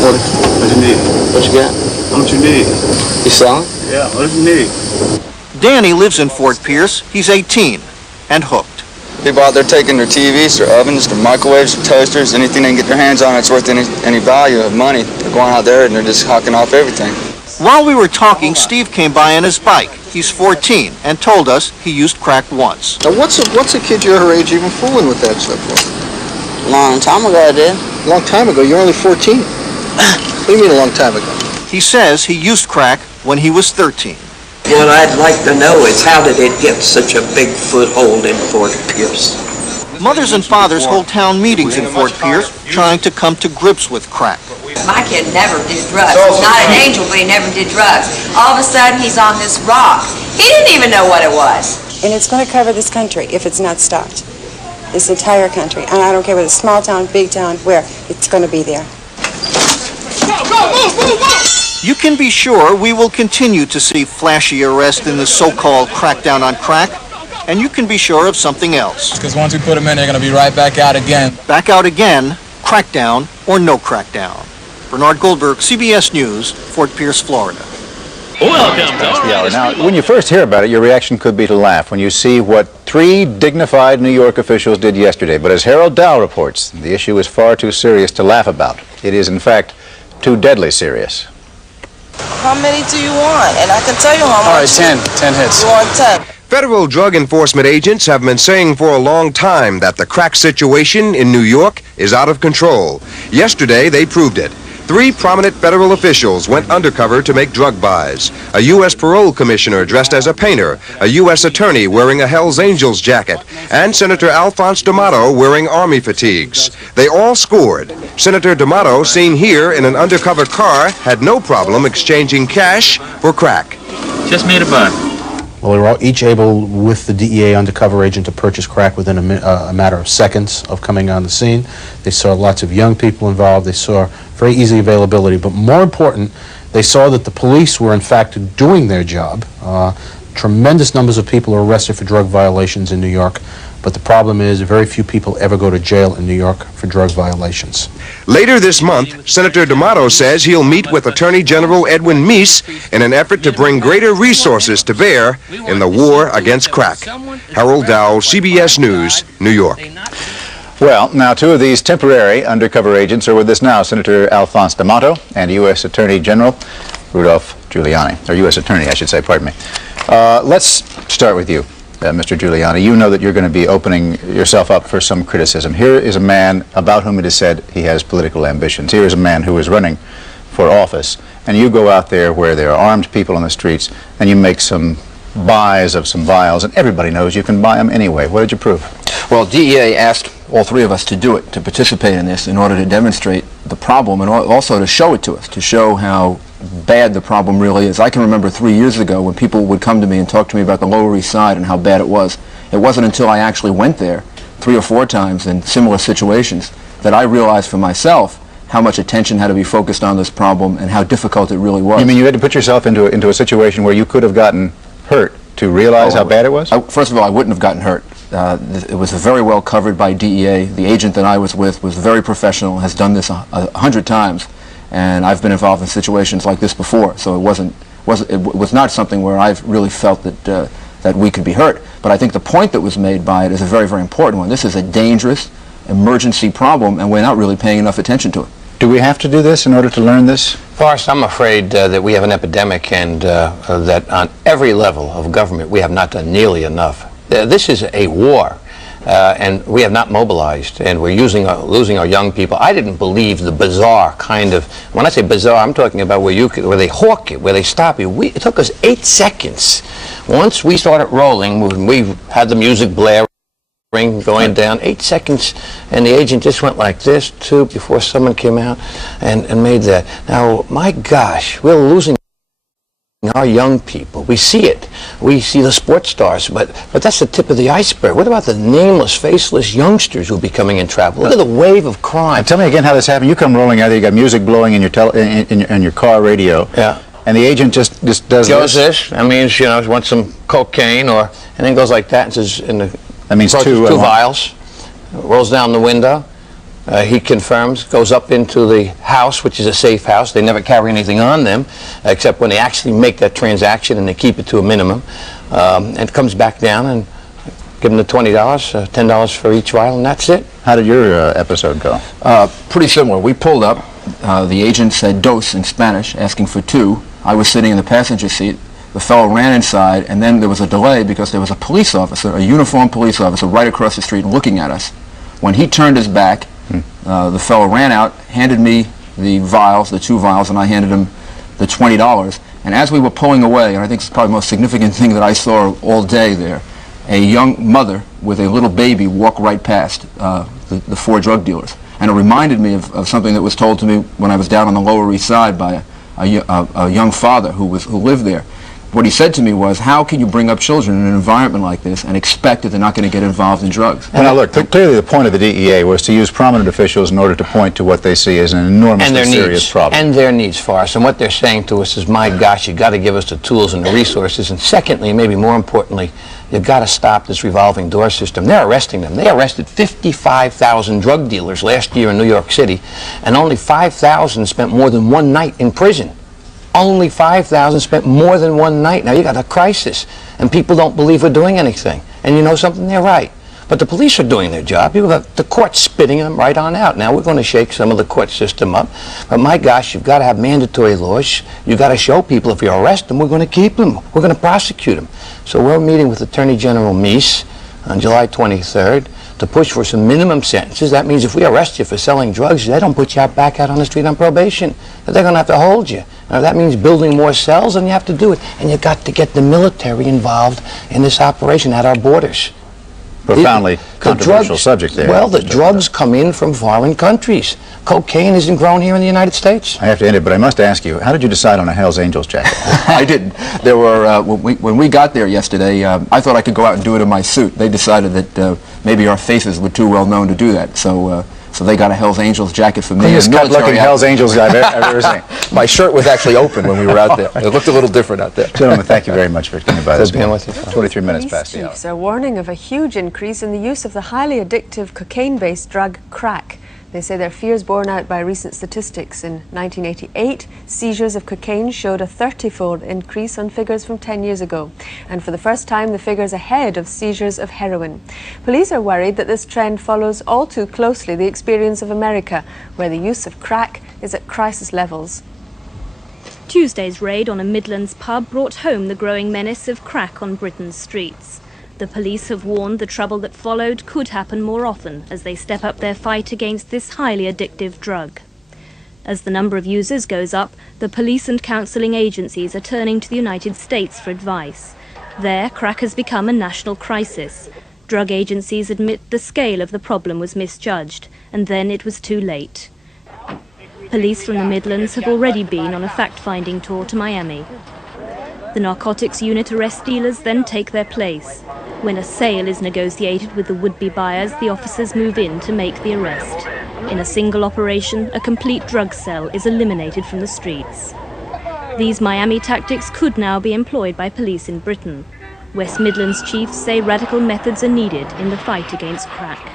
What do you need? What you got? How much you need? You selling? Yeah, what do you need? Danny lives in Fort Pierce. He's 18 and hooked. People out there taking their TVs, their ovens, their microwaves, their toasters, anything they can get their hands on that's worth any value of money. They're going out there and they're just hawking off everything. While we were talking, Steve came by on his bike. He's 14 and told us he used crack once. Now, what's a kid your age even fooling with that stuff for? Long time ago I did. Long time ago? You're only 14. What do you mean a long time ago? He says he used crack when he was 13. What I'd like to know is how did it get such a big foothold in Fort Pierce? Mothers and fathers hold town meetings in Fort Pierce trying to come to grips with crack. My kid never did drugs. Not an angel, but he never did drugs. All of a sudden, he's on this rock. He didn't even know what it was. And it's going to cover this country if it's not stopped. This entire country. And I don't care whether it's small town, big town, where, it's going to be there. Go, move, move, move! You can be sure we will continue to see flashy arrests in the so-called crackdown on crack, and you can be sure of something else. Because once we put them in, they're going to be right back out again. Back out again, crackdown or no crackdown. Bernard Goldberg, CBS News, Fort Pierce, Florida. Welcome to the hour. Now, when you first hear about it, your reaction could be to laugh when you see what 3 dignified New York officials did yesterday. But as Harold Dow reports, the issue is far too serious to laugh about. It is, in fact, too deadly serious. How many do you want? And I can tell you how much. All right, 10. 10 hits. You want 10? Federal drug enforcement agents have been saying for a long time that the crack situation in New York is out of control. Yesterday, they proved it. 3 prominent federal officials went undercover to make drug buys. A U.S. parole commissioner dressed as a painter, a U.S. attorney wearing a Hells Angels jacket, and Senator Alphonse D'Amato wearing Army fatigues. They all scored. Senator D'Amato, seen here in an undercover car, had no problem exchanging cash for crack. Just made a buck. Well, we were each able, with the DEA undercover agent, to purchase crack within a matter of seconds of coming on the scene. They saw lots of young people involved. They saw very easy availability. But more important, they saw that the police were, in fact, doing their job. Tremendous numbers of people are arrested for drug violations in New York. But the problem is very few people ever go to jail in New York for drug violations. Later this month, Senator D'Amato says he'll meet with Attorney General Edwin Meese in an effort to bring greater resources to bear in the war against crack. Harold Dow, CBS News, New York. Well, now 2 of these temporary undercover agents are with us now, Senator Alphonse D'Amato and U.S. Attorney General Rudolph Giuliani, or U.S. Attorney, I should say, pardon me. Let's start with you. Mr. Giuliani, you know that you're going to be opening yourself up for some criticism. Here is a man about whom it is said he has political ambitions. Here is a man who is running for office, and you go out there where there are armed people on the streets, and you make some buys of some vials, and everybody knows you can buy them anyway. What did you prove? Well, DEA asked all 3 of us to do it, to participate in this in order to demonstrate the problem and also to show it to us, to show how bad the problem really is. I can remember 3 years ago when people would come to me and talk to me about the Lower East Side and how bad it was. It wasn't until I actually went there 3 or 4 times in similar situations that I realized for myself how much attention had to be focused on this problem and how difficult it really was. You mean you had to put yourself into a situation where you could have gotten hurt to realize how bad it was? First of all, I wouldn't have gotten hurt. It was very well covered by DEA. The agent that I was with was very professional, has done this 100 times. And I've been involved in situations like this before, so it was not something where I've really felt that we could be hurt. But I think the point that was made by it is a very, very important one. This is a dangerous emergency problem, and we're not really paying enough attention to it. Do we have to do this in order to learn this? Forrest, I'm afraid that we have an epidemic, and that on every level of government we have not done nearly enough. This is a war. And we have not mobilized, and we're losing our young people. I didn't believe the bizarre kind of, when I say bizarre, I'm talking about where they hawk it, where they stop you. It took us 8 seconds. Once we started rolling, when we had the music blaring, going down, 8 seconds, and the agent just went like this, too, before someone came out and made that. Now, my gosh, we're losing our young people. We see it. We see the sports stars, but that's the tip of the iceberg. What about the nameless, faceless youngsters who'll be coming in trouble? Look at the wave of crime. Tell me again how this happened. You come rolling out there, you got music blowing in your in your car radio. Yeah. And the agent just does this. That means, you know, wants some cocaine, and then goes like that and says, that means two vials. Rolls down the window. He confirms, goes up into the house, which is a safe house. They never carry anything on them, except when they actually make that transaction, and they keep it to a minimum. And comes back down and give them the $20, $10 for each vial, and that's it. How did your episode go? Pretty similar. We pulled up. The agent said dos in Spanish, asking for two. I was sitting in the passenger seat. The fellow ran inside, and then there was a delay because there was a police officer, a uniformed police officer, right across the street looking at us. When he turned his back, the fellow ran out, handed me the vials, the two vials, and I handed him the $20. And as we were pulling away, and I think it's probably the most significant thing that I saw all day there, a young mother with a little baby walked right past the four drug dealers. And it reminded me of something that was told to me when I was down on the Lower East Side by a young father who lived there. What he said to me was, how can you bring up children in an environment like this and expect that they're not going to get involved in drugs? Well, now look, clearly the point of the DEA was to use prominent officials in order to point to what they see as an enormously serious problem. And their needs for us. And what they're saying to us is, my gosh, you've got to give us the tools and the resources. And secondly, maybe more importantly, you've got to stop this revolving door system. They're arresting them. They arrested 55,000 drug dealers last year in New York City, and only 5,000 spent more than one night in prison. Only 5,000 spent more than one night. Now you got a crisis, and people don't believe we're doing anything. And you know something? They're right. But the police are doing their job. You have the court spitting them right on out. Now we're going to shake some of the court system up. But my gosh, you've got to have mandatory laws. You've got to show people if you arrest them, we're going to keep them. We're going to prosecute them. So we're meeting with Attorney General Meese on July 23rd to push for some minimum sentences. That means if we arrest you for selling drugs, they don't put you back out on the street on probation. They're going to have to hold you. Now that means building more cells, and you have to do it. And you've got to get the military involved in this operation at our borders. Profoundly controversial subject there. Well, the drugs come in from foreign countries. Cocaine isn't grown here in the United States. I have to end it, but I must ask you, how did you decide on a Hell's Angels jacket? I didn't. There were, when we got there yesterday, I thought I could go out and do it in my suit. They decided that maybe our faces were too well known to do that, so they got a Hell's Angels jacket for me. Cleanest cut-looking Hell's Angels I've ever seen. My shirt was actually open when we were out there. It looked a little different out there. Gentlemen, thank you very much for coming by this morning. 23 minutes Police past the hour. chiefs are warning of a huge increase in the use of the highly addictive cocaine-based drug crack. They say their fears borne out by recent statistics. In 1988, seizures of cocaine showed a 30-fold increase on figures from 10 years ago. And for the first time, the figures ahead of seizures of heroin. Police are worried that this trend follows all too closely the experience of America, where the use of crack is at crisis levels. Tuesday's raid on a Midlands pub brought home the growing menace of crack on Britain's streets. The police have warned the trouble that followed could happen more often as they step up their fight against this highly addictive drug. As the number of users goes up, the police and counselling agencies are turning to the United States for advice. There, crack has become a national crisis. Drug agencies admit the scale of the problem was misjudged, and then it was too late. Police from the Midlands have already been on a fact-finding tour to Miami. The narcotics unit arrest dealers, then take their place. When a sale is negotiated with the would-be buyers, the officers move in to make the arrest. In a single operation, a complete drug cell is eliminated from the streets. These Miami tactics could now be employed by police in Britain. West Midlands chiefs say radical methods are needed in the fight against crack.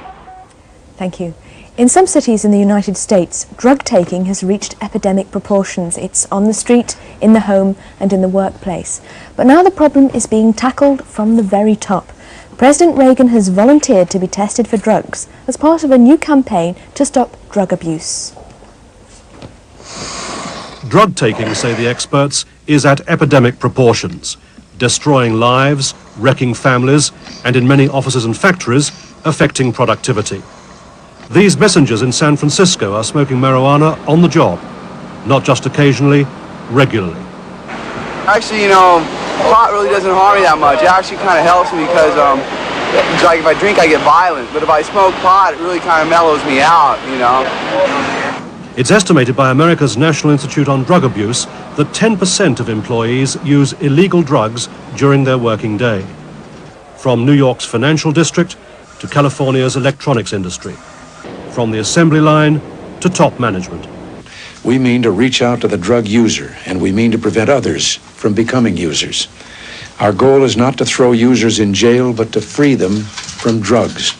Thank you. In some cities in the United States, drug taking has reached epidemic proportions. It's on the street, in the home, and in the workplace. But now the problem is being tackled from the very top. President Reagan has volunteered to be tested for drugs as part of a new campaign to stop drug abuse. Drug taking, say the experts, is at epidemic proportions, destroying lives, wrecking families, and in many offices and factories, affecting productivity. These messengers in San Francisco are smoking marijuana on the job, not just occasionally, regularly. Actually, you know, pot really doesn't harm me that much. It actually kind of helps me because, like if I drink, I get violent. But if I smoke pot, it really kind of mellows me out, you know. It's estimated by America's National Institute on Drug Abuse that 10% of employees use illegal drugs during their working day. From New York's financial district to California's electronics industry. From the assembly line to top management. We mean to reach out to the drug user, and we mean to prevent others from becoming users. Our goal is not to throw users in jail, but to free them from drugs.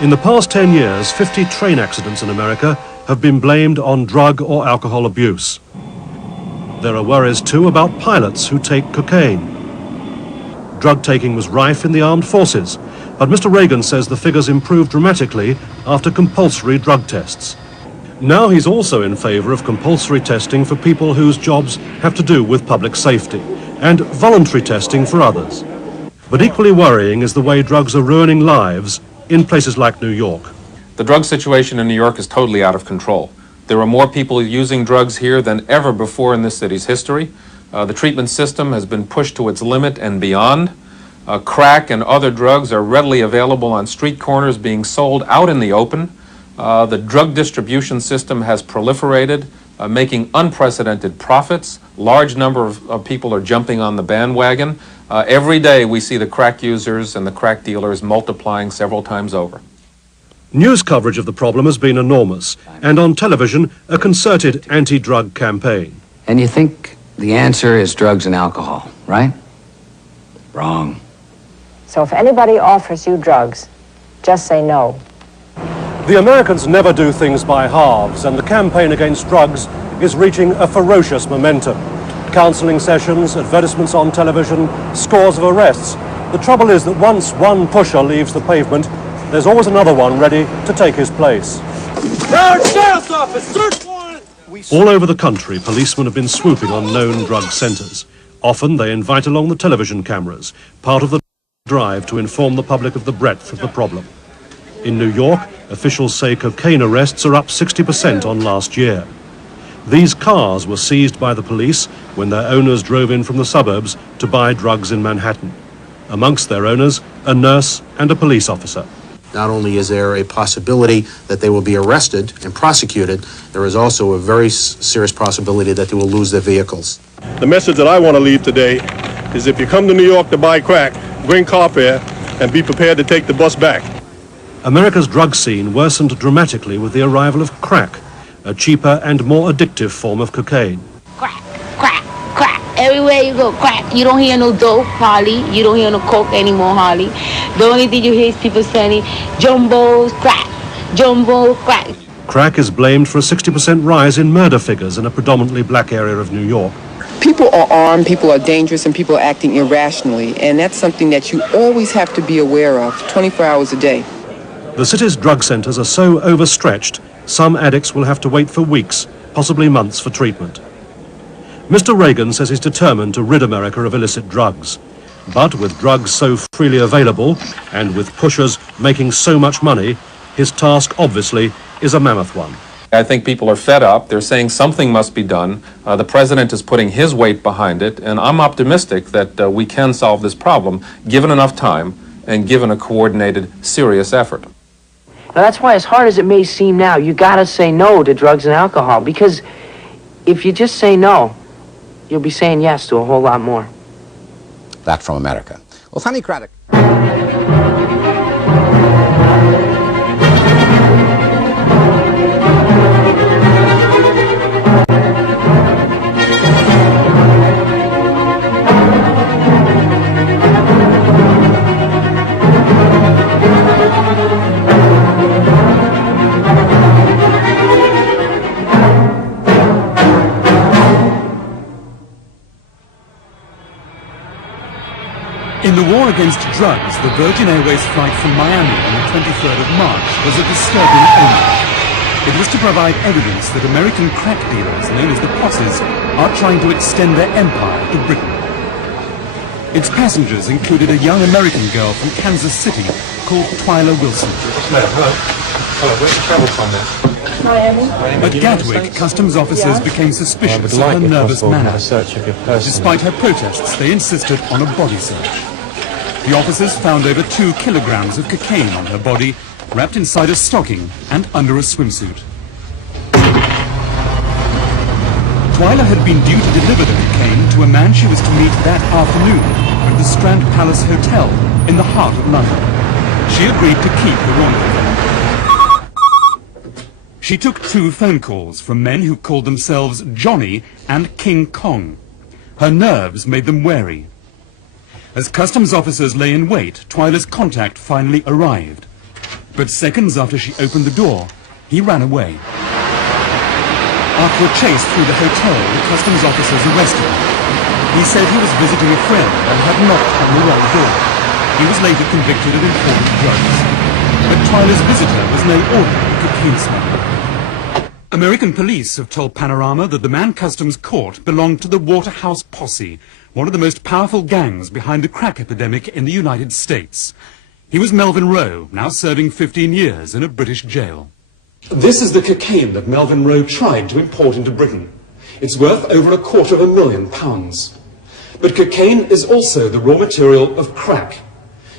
In the past 10 years, 50 train accidents in America have been blamed on drug or alcohol abuse. There are worries, too, about pilots who take cocaine. Drug taking was rife in the armed forces, but Mr. Reagan says the figures improved dramatically after compulsory drug tests. Now he's also in favor of compulsory testing for people whose jobs have to do with public safety, and voluntary testing for others. But equally worrying is the way drugs are ruining lives in places like New York. The drug situation in New York is totally out of control. There are more people using drugs here than ever before in this city's history. The treatment system has been pushed to its limit and beyond. Crack and other drugs are readily available on street corners being sold out in the open. The drug distribution system has proliferated, making unprecedented profits. Large number of people are jumping on the bandwagon. Every day we see the crack users and the crack dealers multiplying several times over. News coverage of the problem has been enormous, and on television, a concerted anti-drug campaign. And you think the answer is drugs and alcohol, right? Wrong. So if anybody offers you drugs, just say no. The Americans never do things by halves, and the campaign against drugs is reaching a ferocious momentum. Counseling sessions, advertisements on television, scores of arrests. The trouble is that once one pusher leaves the pavement, there's always another one ready to take his place. Sheriff's office, search warrant! All over the country, policemen have been swooping on known drug centres. Often they invite along the television cameras, part of the drive to inform the public of the breadth of the problem. In New York, officials say cocaine arrests are up 60% on last year. These cars were seized by the police when their owners drove in from the suburbs to buy drugs in Manhattan. Amongst their owners, a nurse and a police officer. Not only is there a possibility that they will be arrested and prosecuted, there is also a very serious possibility that they will lose their vehicles. The message that I want to leave today is if you come to New York to buy crack, bring car fare and be prepared to take the bus back. America's drug scene worsened dramatically with the arrival of crack, a cheaper and more addictive form of cocaine. Crack, crack, crack. Everywhere you go, crack. You don't hear no dope, hardly. You don't hear no coke anymore, hardly. The only thing you hear is people saying, jumbos, crack, jumbo, crack. Crack is blamed for a 60% rise in murder figures in a predominantly black area of New York. People are armed, people are dangerous, and people are acting irrationally, and that's something that you always have to be aware of, 24 hours a day. The city's drug centres are so overstretched, some addicts will have to wait for weeks, possibly months, for treatment. Mr. Reagan says he's determined to rid America of illicit drugs. But with drugs so freely available, and with pushers making so much money, his task, obviously, is a mammoth one. I think people are fed up. They're saying something must be done. The president is putting his weight behind it, and I'm optimistic that we can solve this problem, given enough time and given a coordinated, serious effort. Now, that's why, as hard as it may seem now, you gotta say no to drugs and alcohol, because if you just say no, you'll be saying yes to a whole lot more. That from America. Well, Fanny Craddock. In the war against drugs, the Virgin Airways flight from Miami on the 23rd of March was a disturbing omen. It was to provide evidence that American crack dealers, known as the Posses, are trying to extend their empire to Britain. Its passengers included a young American girl from Kansas City called Twyla Wilson. Hello, where's the travel from then? Miami. At Gatwick, customs officers became suspicious of her nervous manner. Despite her protests, they insisted on a body search. The officers found over 2 kilograms of cocaine on her body, wrapped inside a stocking and under a swimsuit. Twyla had been due to deliver the cocaine to a man she was to meet that afternoon at the Strand Palace Hotel in the heart of London. She agreed to keep the rendezvous. She took 2 phone calls from men who called themselves Johnny and King Kong. Her nerves made them wary. As customs officers lay in wait, Twyla's contact finally arrived. But seconds after she opened the door, he ran away. After a chase through the hotel, the customs officers arrested him. He said he was visiting a friend and had knocked on the wrong door. He was later convicted of importing drugs. But Twyla's visitor was no ordinary cocaine smuggler. American police have told Panorama that the man customs caught belonged to the Waterhouse Posse, one of the most powerful gangs behind the crack epidemic in the United States. He was Melvin Rowe, now serving 15 years in a British jail. This is the cocaine that Melvin Rowe tried to import into Britain. It's worth over £250,000. But cocaine is also the raw material of crack.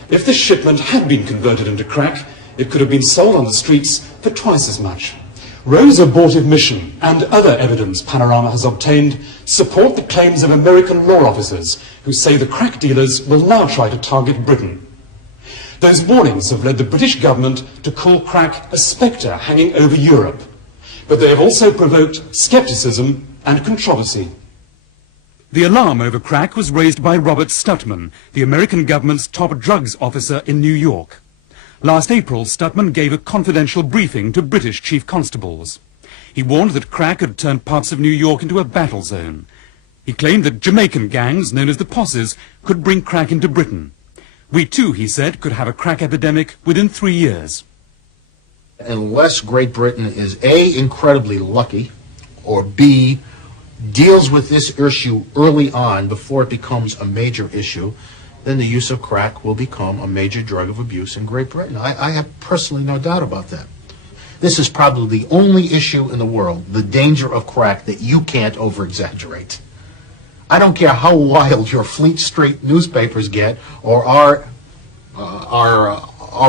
If the shipment had been converted into crack, it could have been sold on the streets for twice as much. Rowe's abortive mission and other evidence Panorama has obtained support the claims of American law officers who say the crack dealers will now try to target Britain. Those warnings have led the British government to call crack a spectre hanging over Europe, but they have also provoked scepticism and controversy. The alarm over crack was raised by Robert Stutman, the American government's top drugs officer in New York. Last April, Stutman gave a confidential briefing to British chief constables. He warned that crack had turned parts of New York into a battle zone. He claimed that Jamaican gangs, known as the Posses, could bring crack into Britain. We too, he said, could have a crack epidemic within 3 years. Unless Great Britain is A, incredibly lucky, or B, deals with this issue early on before it becomes a major issue, then the use of crack will become a major drug of abuse in Great Britain. I have personally no doubt about that. This is probably the only issue in the world, the danger of crack, that you can't over-exaggerate. I don't care how wild your Fleet Street newspapers get, or our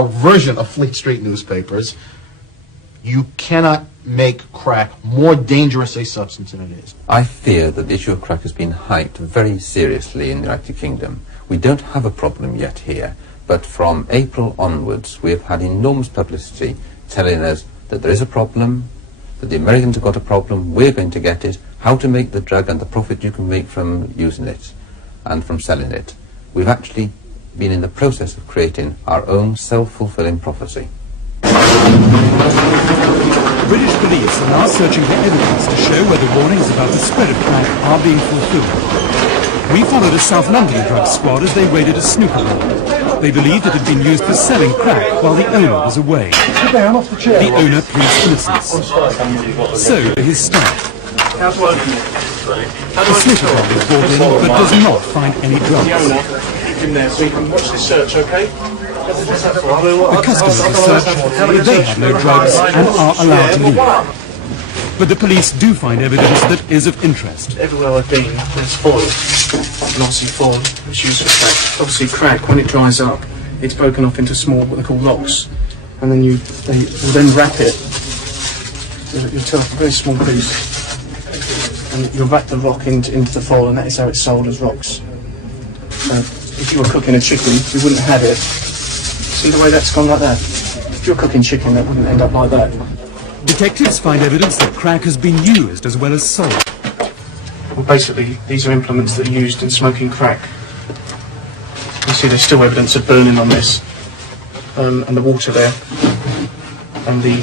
version of Fleet Street newspapers, you cannot make crack more dangerous a substance than it is. I fear that the issue of crack has been hyped very seriously in the United Kingdom. We don't have a problem yet here, but from April onwards we have had enormous publicity telling us that there is a problem, that the Americans have got a problem, we're going to get it, how to make the drug and the profit you can make from using it and from selling it. We've actually been in the process of creating our own self-fulfilling prophecy. British police are now searching for evidence to show whether warnings about the spread of crack are being fulfilled. We followed a South London drug squad as they raided a snooker bar. They believed it had been used for selling crack while the owner was away. The owner pleads innocence. So do his staff. The snooker bar is brought in but does not find any drugs. In there so you can watch this search, okay? The customers are searched, but they have no drugs and are allowed to leave. But the police do find evidence that is of interest. Everywhere I've been, there's foil, glossy foil, which is used for crack. Obviously, crack, when it dries up, it's broken off into small, what they call locks, and then they will then wrap it. You'll tear off a very small piece, and you'll wrap the rock into the foil, and that is how it's sold as rocks. So, if you were cooking a chicken, you wouldn't have it. See the way that's gone like that? If you're cooking chicken, that wouldn't end up like that. Detectives find evidence that crack has been used as well as sold. Well, basically, these are implements that are used in smoking crack. You see there's still evidence of burning on this, and the water there. And the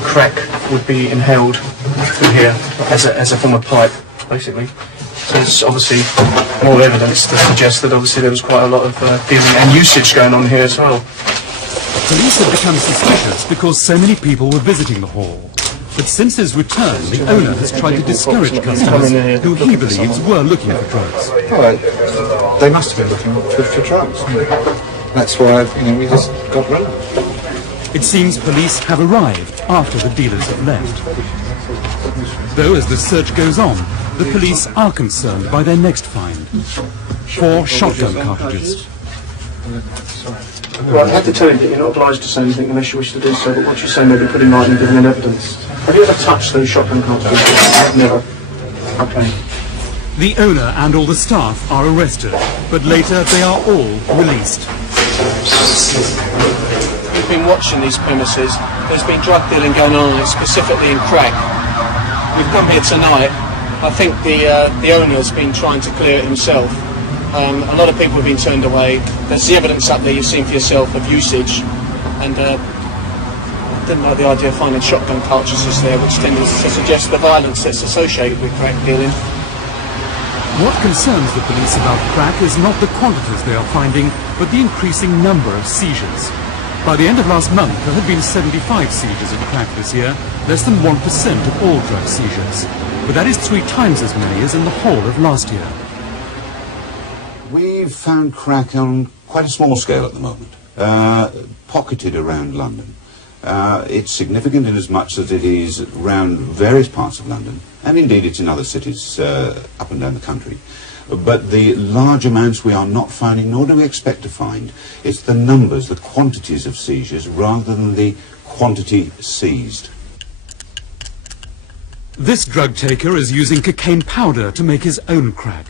crack would be inhaled through here as a form of pipe, basically. So there's obviously more evidence to suggest that obviously there was quite a lot of dealing and usage going on here as well. Police have become suspicious because so many people were visiting the hall. But since his return, the owner has tried to discourage customers who he believes were looking for drugs. Well, they must have been looking for drugs. That's why, we just got rid of them. It seems police have arrived after the dealers have left. Though as the search goes on, the police are concerned by their next find. 4 shotgun cartridges. Well, I have to tell you that you're not obliged to say anything unless you wish to do so, but what you say may be put in writing and given in evidence. Have you ever touched those shotgun cartridges? Never. Okay. The owner and all the staff are arrested, but later they are all released. We've been watching these premises. There's been drug dealing going on, specifically in crack. We've come here tonight. I think the owner's been trying to clear it himself. A lot of people have been turned away. There's the evidence up there you've seen for yourself of usage, and I didn't like the idea of finding shotgun cartridges there, which tended to suggest the violence that's associated with crack dealing. What concerns the police about crack is not the quantities they are finding, but the increasing number of seizures. By the end of last month, there had been 75 seizures of crack this year, less than 1% of all drug seizures. But that is 3 times as many as in the whole of last year. We've found crack on quite a small scale at the moment, pocketed around London. It's significant in as much as it is around various parts of London, and indeed it's in other cities up and down the country. But the large amounts we are not finding, nor do we expect to find. It's the numbers, the quantities of seizures, rather than the quantity seized. This drug taker is using cocaine powder to make his own crack.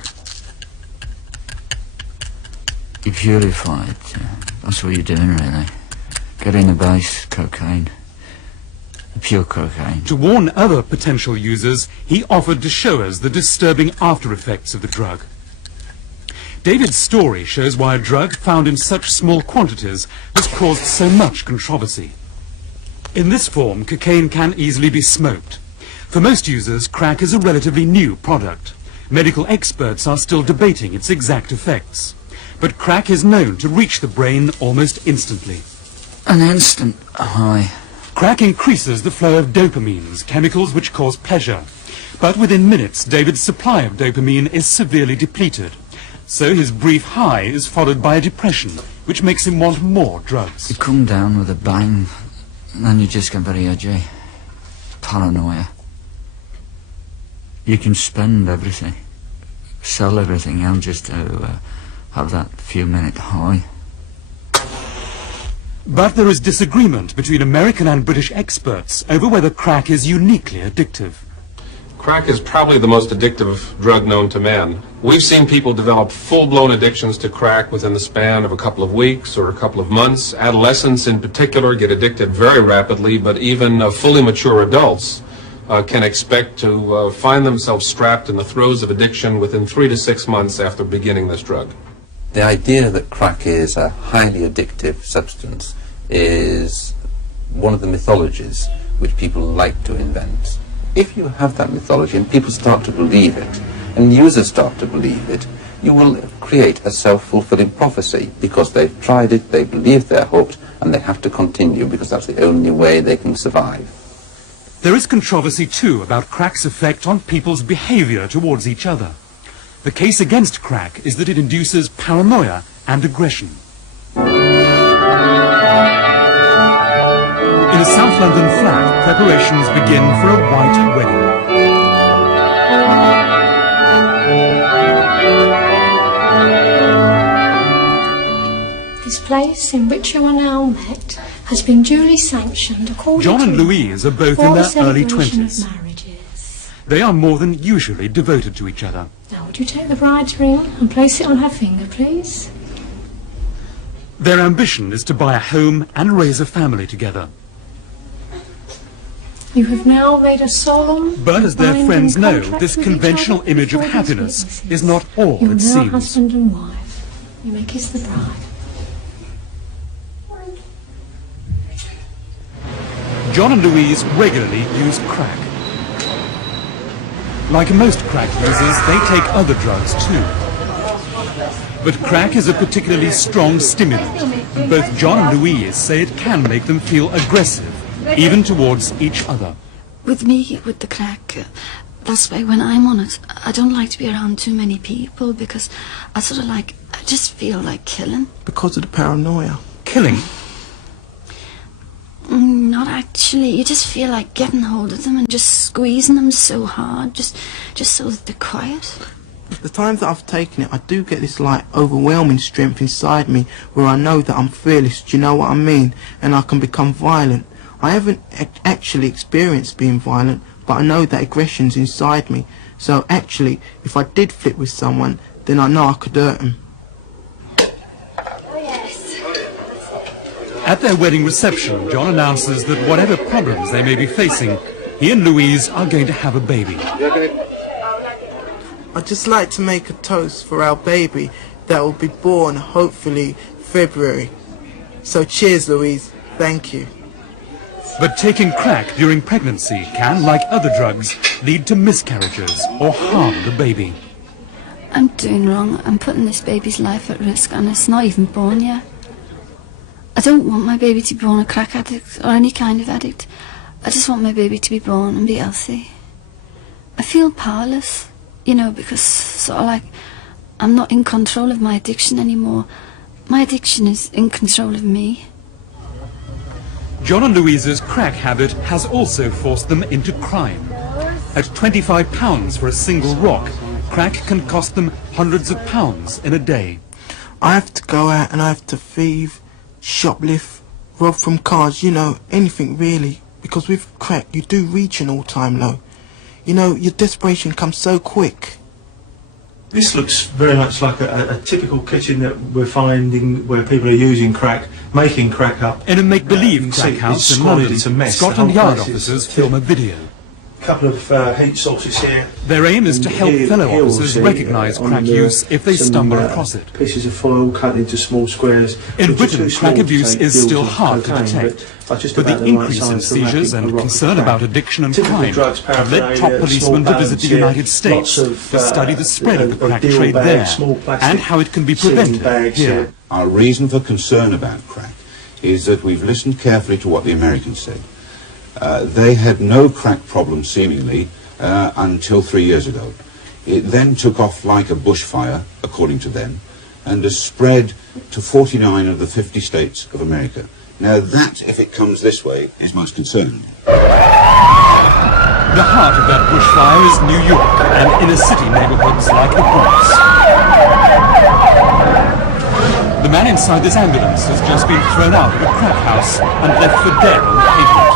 You purify it. That's what you're doing, really. Get in the base, cocaine. The pure cocaine. To warn other potential users, he offered to show us the disturbing after effects of the drug. David's story shows why a drug found in such small quantities has caused so much controversy. In this form, cocaine can easily be smoked. For most users, crack is a relatively new product. Medical experts are still debating its exact effects. But crack is known to reach the brain almost instantly. An instant high. Crack increases the flow of dopamines, chemicals which cause pleasure. But within minutes, David's supply of dopamine is severely depleted. So his brief high is followed by a depression, which makes him want more drugs. You come down with a bang, and then you just get very edgy. Paranoia. You can spend everything, sell everything, and just to have that few-minute high. But there is disagreement between American and British experts over whether crack is uniquely addictive. Crack is probably the most addictive drug known to man. We've seen people develop full-blown addictions to crack within the span of a couple of weeks or a couple of months. Adolescents in particular get addicted very rapidly, but even fully mature adults can expect to find themselves strapped in the throes of addiction within 3 to 6 months after beginning this drug. The idea that crack is a highly addictive substance is one of the mythologies which people like to invent. If you have that mythology and people start to believe it, and users start to believe it, you will create a self-fulfilling prophecy because they've tried it, they believe they're hooked, and they have to continue because that's the only way they can survive. There is controversy too about crack's effect on people's behavior towards each other. The case against crack is that it induces paranoia and aggression. In a South London flat, preparations begin for a white wedding. This place in which you are now met has been duly sanctioned according John and to Louise are both for in the their early celebration of 20s. marriages. They are more than usually devoted to each other. Now, would you take the bride's ring and place it on her finger, please? Their ambition is to buy a home and raise a family together. You have now made a solemn, But as their binding friends know, contract this with each conventional other image of before these happiness witnesses. is not all You are it now seems. husband and wife. You may kiss the bride. John and Louise regularly use crack. Like most crack users, they take other drugs too. But crack is a particularly strong stimulant, and both John and Louise say it can make them feel aggressive, even towards each other. With me, with the crack, that's why when I'm on it, I don't like to be around too many people because I just feel like killing. Because of the paranoia. Killing? Not actually. You just feel like getting hold of them and just squeezing them so hard, just so that they're quiet. The times that I've taken it, I do get this overwhelming strength inside me where I know that I'm fearless, do you know what I mean? And I can become violent. I haven't actually experienced being violent, but I know that aggression's inside me. So actually, if I did flip with someone, then I know I could hurt them. At their wedding reception, John announces that whatever problems they may be facing, he and Louise are going to have a baby. I'd just like to make a toast for our baby that will be born, hopefully, February. So cheers, Louise. Thank you. But taking crack during pregnancy can, like other drugs, lead to miscarriages or harm the baby. I'm doing wrong. I'm putting this baby's life at risk, and it's not even born yet. I don't want my baby to be born a crack addict or any kind of addict. I just want my baby to be born and be healthy. I feel powerless, you know, because sort of like I'm not in control of my addiction anymore. My addiction is in control of me. John and Louise's crack habit has also forced them into crime. At £25 for a single rock, crack can cost them hundreds of pounds in a day. I have to go out and I have to thieve, shoplift, rob from cars, you know, anything really. Because with crack, you do reach an all-time low. You know, your desperation comes so quick. This looks very much like a typical kitchen that we're finding where people are using crack, making crack up. In a make-believe crack house in London, Scotland Yard officers film a video. A couple of heat sources here. Their aim is to help fellow officers recognise crack use if they stumble across it. Pieces of foil cut into small squares. In Britain, crack abuse is still hard to detect, but the increase in seizures and concern about addiction and crime have led top policemen to visit the United States to study the spread of the crack trade there and how it can be prevented here. Our reason for concern about crack is that we've listened carefully to what the Americans said. They had no crack problem, seemingly, until 3 years ago. It then took off like a bushfire, according to them, and has spread to 49 of the 50 states of America. Now that, if it comes this way, is most concerning. The heart of that bushfire is New York and inner city neighborhoods like the Bronx. The man inside this ambulance has just been thrown out of a crack house and left for dead on the pavement.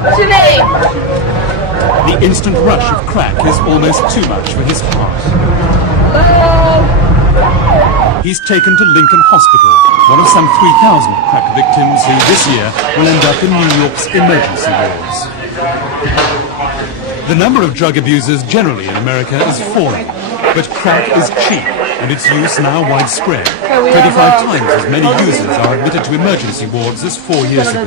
What's your name? The instant rush of crack is almost too much for his heart. He's taken to Lincoln Hospital, one of some 3,000 crack victims who this year will end up in New York's emergency wards. The number of drug abusers generally in America is falling, but crack is cheap and its use now widespread. 25 times as many users are admitted to emergency wards as 4 years ago.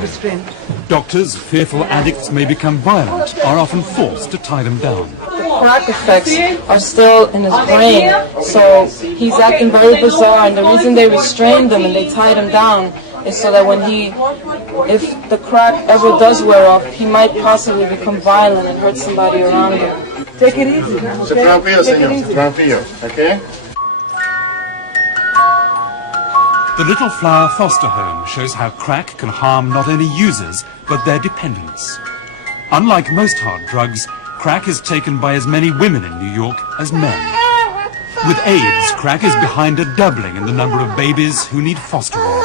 Doctors, fearful addicts may become violent, are often forced to tie them down. The crack effects are still in his brain, so he's acting very bizarre, and the reason they restrained him and they tied him down is so that if the crack ever does wear off, he might possibly become violent and hurt somebody around him. Take it easy, okay? okay? The Little Flower Foster Home shows how crack can harm not only users, but their dependents. Unlike most hard drugs, crack is taken by as many women in New York as men. With AIDS, crack is behind a doubling in the number of babies who need fostering.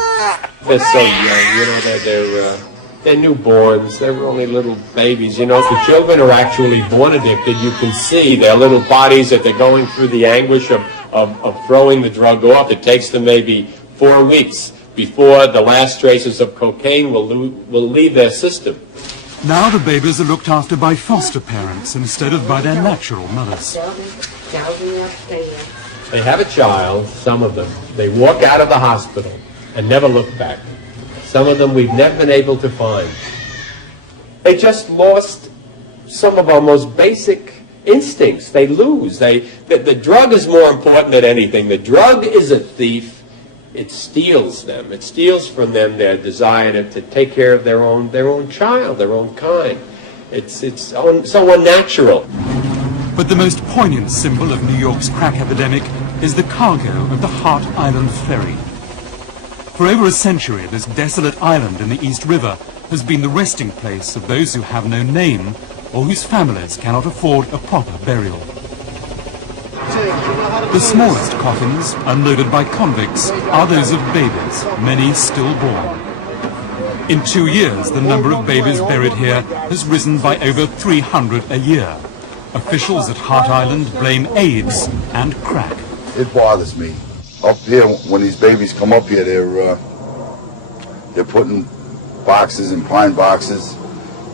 They're so young, you know, they're newborns, they're only little babies, you know. The children are actually born addicted. You can see their little bodies that they're going through the anguish of throwing the drug off. It takes them maybe 4 weeks before the last traces of cocaine will leave their system. Now the babies are looked after by foster parents instead of by their natural mothers. They have a child, some of them. They walk out of the hospital and never look back. Some of them we've never been able to find. They just lost some of our most basic instincts. They lose. The drug is more important than anything. The drug is a thief. It steals them. It steals from them their desire to take care of their own child, their own kind. It's so unnatural. But the most poignant symbol of New York's crack epidemic is the cargo of the Hart Island ferry. For over a century, this desolate island in the East River has been the resting place of those who have no name or whose families cannot afford a proper burial. The smallest coffins, unloaded by convicts, are those of babies, many still born. In 2 years, the number of babies buried here has risen by over 300 a year. Officials at Hart Island blame AIDS and crack. It bothers me. Up here, when these babies come up here, they're putting boxes in pine boxes,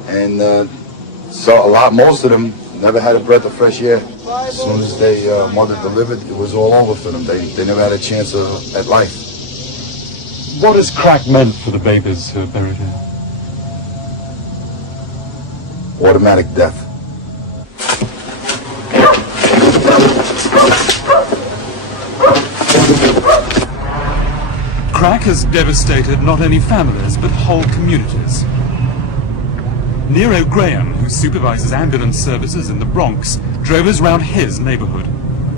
and most of them never had a breath of fresh air. As soon as their mother delivered, it was all over for them. They never had a chance at life. What has crack meant for the babies who are buried here? Automatic death. Crack has devastated not only families, but whole communities. Nero Graham, who supervises ambulance services in the Bronx, drove us round his neighborhood.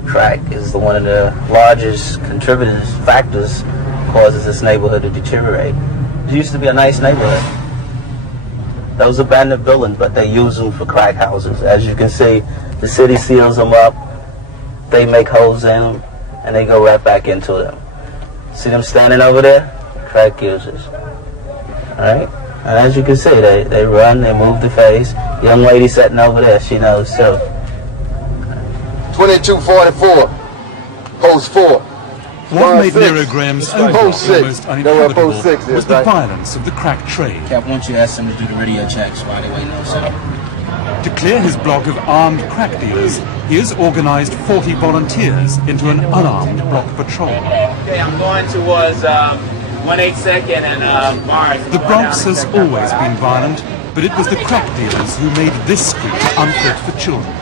Crack is one of the largest contributing factors causes this neighborhood to deteriorate. It used to be a nice neighborhood. Those abandoned buildings, but they use them for crack houses. As you can see, the city seals them up, they make holes in them, and they go right back into them. See them standing over there? Crack users. Alright? And as you can see, they run, they move the face. Young lady sitting over there, she knows too. 2244, post 4. What made Nero Graham's own block almost uninhabitable was the right? violence of the crack trade. Cap, won't you ask them to do the radio checks while they waiting on something? To clear his block of armed crack dealers, he has organized 40 volunteers into an unarmed block patrol. Okay, I'm going towards 182nd and Mars. The Bronx has always been violent, but it was the crack dealers who made this street unfit for children.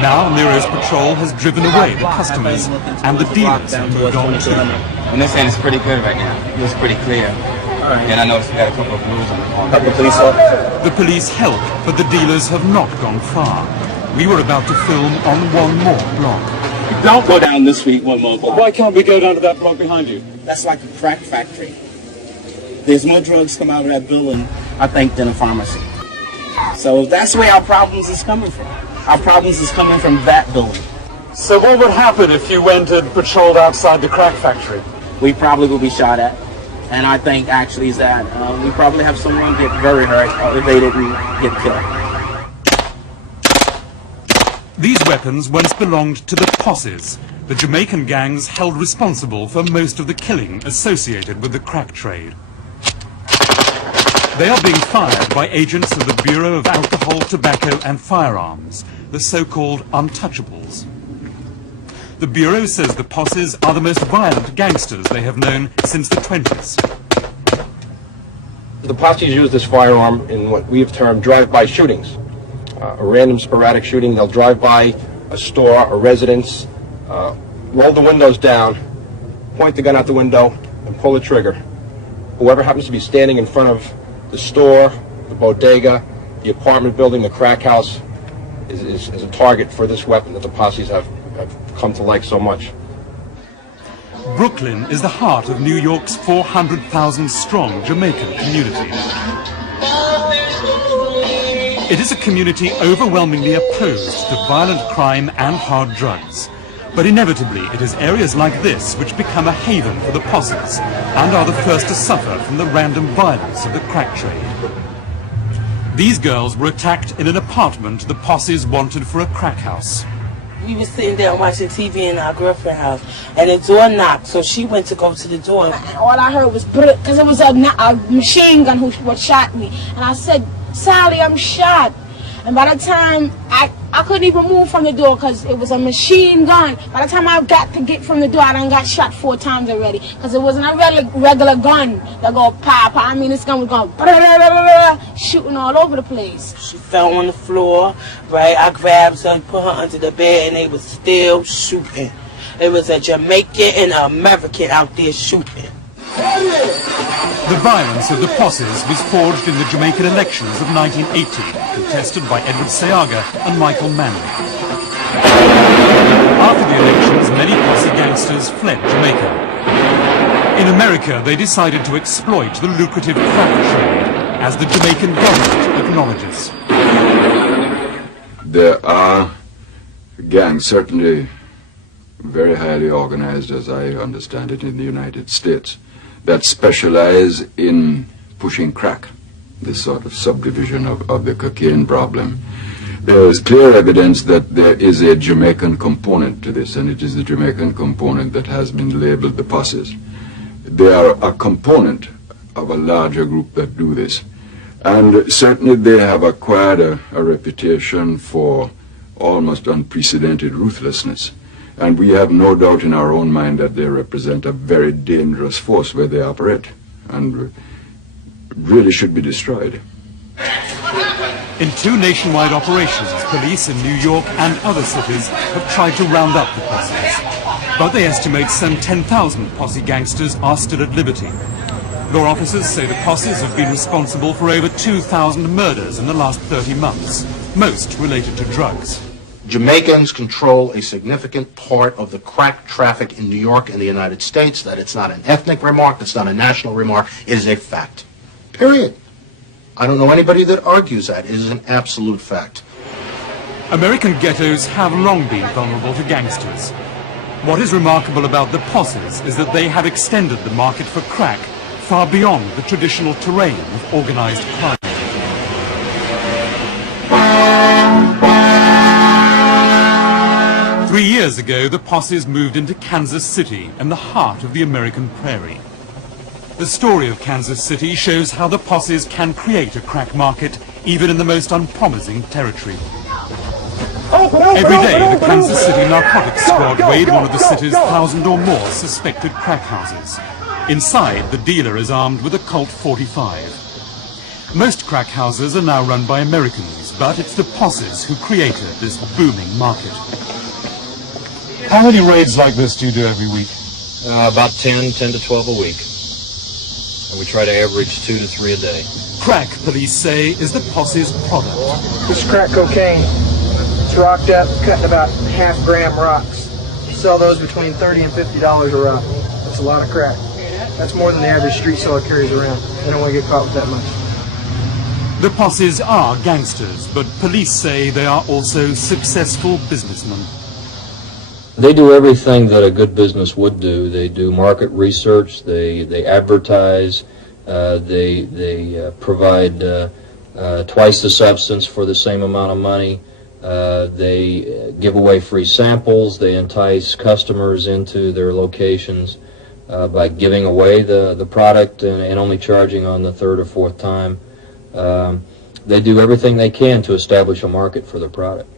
Now Nero's patrol has driven away the customers, and the dealers have moved on too. And this end is pretty good right now. It was pretty clear. And I noticed we got a couple of blues on the corner. Couple police officers. The police help, but the dealers have not gone far. We were about to film on one more block. Don't go down this street one more block. Why can't we go down to that block behind you? That's like a crack factory. There's more drugs come out of that building, I think, than a pharmacy. So that's where our problems is coming from. Our problems is coming from that building. So what would happen if you went and patrolled outside the crack factory? We probably will be shot at. And I think actually is that we probably have someone get very hurt if they didn't get killed. These weapons once belonged to the posses, the Jamaican gangs held responsible for most of the killing associated with the crack trade. They are being fired by agents of the Bureau of Alcohol, Tobacco and Firearms, the so-called untouchables. The Bureau says the posses are the most violent gangsters they have known since the 20s. The posses use this firearm in what we have termed drive-by shootings. A random sporadic shooting, they'll drive by a store, a residence, roll the windows down, point the gun out the window, and pull the trigger. Whoever happens to be standing in front of the store, the bodega, the apartment building, the crack house, is a target for this weapon that the posses have come to like so much. Brooklyn is the heart of New York's 400,000 strong Jamaican community. It is a community overwhelmingly opposed to violent crime and hard drugs. But inevitably, it is areas like this which become a haven for the posses and are the first to suffer from the random violence of the crack trade. These girls were attacked in an apartment the posses wanted for a crack house. We were sitting there watching TV in our girlfriend's house, and the door knocked, so she went to go to the door. All I heard was because it was a machine gun who shot me. And I said, Sally, I'm shot. And by the time I couldn't even move from the door because it was a machine gun. By the time I got to get from the door, I done got shot 4 times already. Because it wasn't a regular gun that go pop. I mean, this gun was going shooting all over the place. She fell on the floor, right? I grabbed her and put her under the bed, and they was still shooting. It was a Jamaican and an American out there shooting. The violence of the posses was forged in the Jamaican elections of 1980, contested by Edward Seaga and Michael Manley. After the elections, many posse gangsters fled Jamaica. In America, they decided to exploit the lucrative crack trade, as the Jamaican government acknowledges. There are gangs, certainly very highly organized, as I understand it, in the United States, that specialize in pushing crack, this sort of subdivision of the cocaine problem. There is clear evidence that there is a Jamaican component to this, and it is the Jamaican component that has been labeled the posses. They are a component of a larger group that do this. And certainly they have acquired a reputation for almost unprecedented ruthlessness. And we have no doubt in our own mind that they represent a very dangerous force where they operate, and really should be destroyed. In 2 nationwide operations, police in New York and other cities have tried to round up the posses. But they estimate some 10,000 posse gangsters are still at liberty. Law officers say the posses have been responsible for over 2,000 murders in the last 30 months, most related to drugs. Jamaicans control a significant part of the crack traffic in New York and the United States. That it's not an ethnic remark, it's not a national remark, it is a fact. Period. I don't know anybody that argues that. It is an absolute fact. American ghettos have long been vulnerable to gangsters. What is remarkable about the posses is that they have extended the market for crack far beyond the traditional terrain of organized crime. Three years ago, the posses moved into Kansas City, in the heart of the American prairie. The story of Kansas City shows how the posses can create a crack market even in the most unpromising territory. Every day, the Kansas City Narcotics Squad raid one of the city's 1,000 or more suspected crack houses. Inside, the dealer is armed with a Colt 45. Most crack houses are now run by Americans, but it's the posses who created this booming market. How many raids like this do you do every week? About 10 to 12 a week. And we try to average 2 to 3 a day. Crack, police say, is the posse's product. This is crack cocaine. It's rocked up, cut in about half-gram rocks. You sell those between $30 and $50 a rock. That's a lot of crack. That's more than the average street seller carries around. They don't want to get caught with that much. The posses are gangsters, but police say they are also successful businessmen. They do everything that a good business would do. They do market research, they advertise, they provide twice the substance for the same amount of money. They give away free samples. They entice customers into their locations by giving away the product and only charging on the 3rd or 4th time. They do everything they can to establish a market for their product.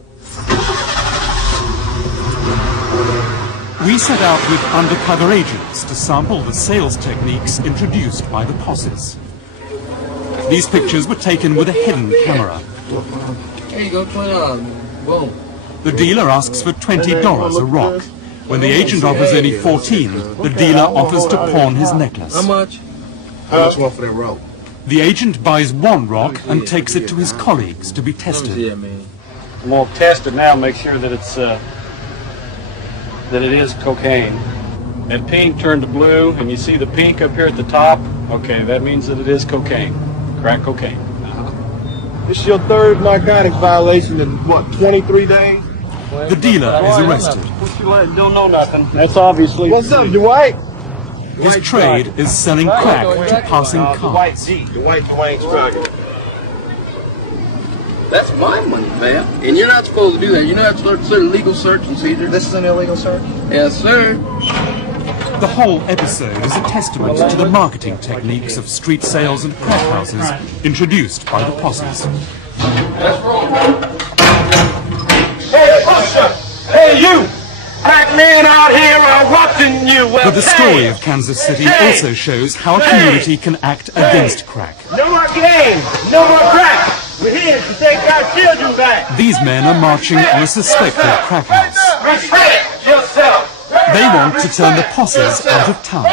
We set out with undercover agents to sample the sales techniques introduced by the posses. These pictures were taken with a hidden camera. There you go, boom. The dealer asks for $20 a rock. When the agent offers only 14, the dealer offers to pawn his necklace. How much? How much more for that rope? The agent buys 1 rock and takes it to his colleagues to be tested. Man. I'm going to test it now, make sure that it's that it is cocaine. That pink turned to blue, and you see the pink up here at the top. Okay, that means that it is cocaine, crack cocaine. This is your 3rd narcotic violation in, what, 23 days? The dealer is arrested. Don't know nothing. That's obviously... What's up, Dwight? His trade is selling crack to passing cars. Dwight Dwayne Scruggs. That's my money, man. And you're not supposed to do that. You're not supposed to legal search and seizure. This is an illegal search? Yes, sir. The whole episode is a testament to the marketing techniques of street sales and crack houses introduced by the posses. That's wrong. Hey, pusher! Hey, you! Black men out here are watching you. But the story of Kansas City also shows how a community can act against crack. No more games! No more crack! We're here to take our children back! These men are marching on a suspected crack house. Respect yourself! They want to turn the posses out of town.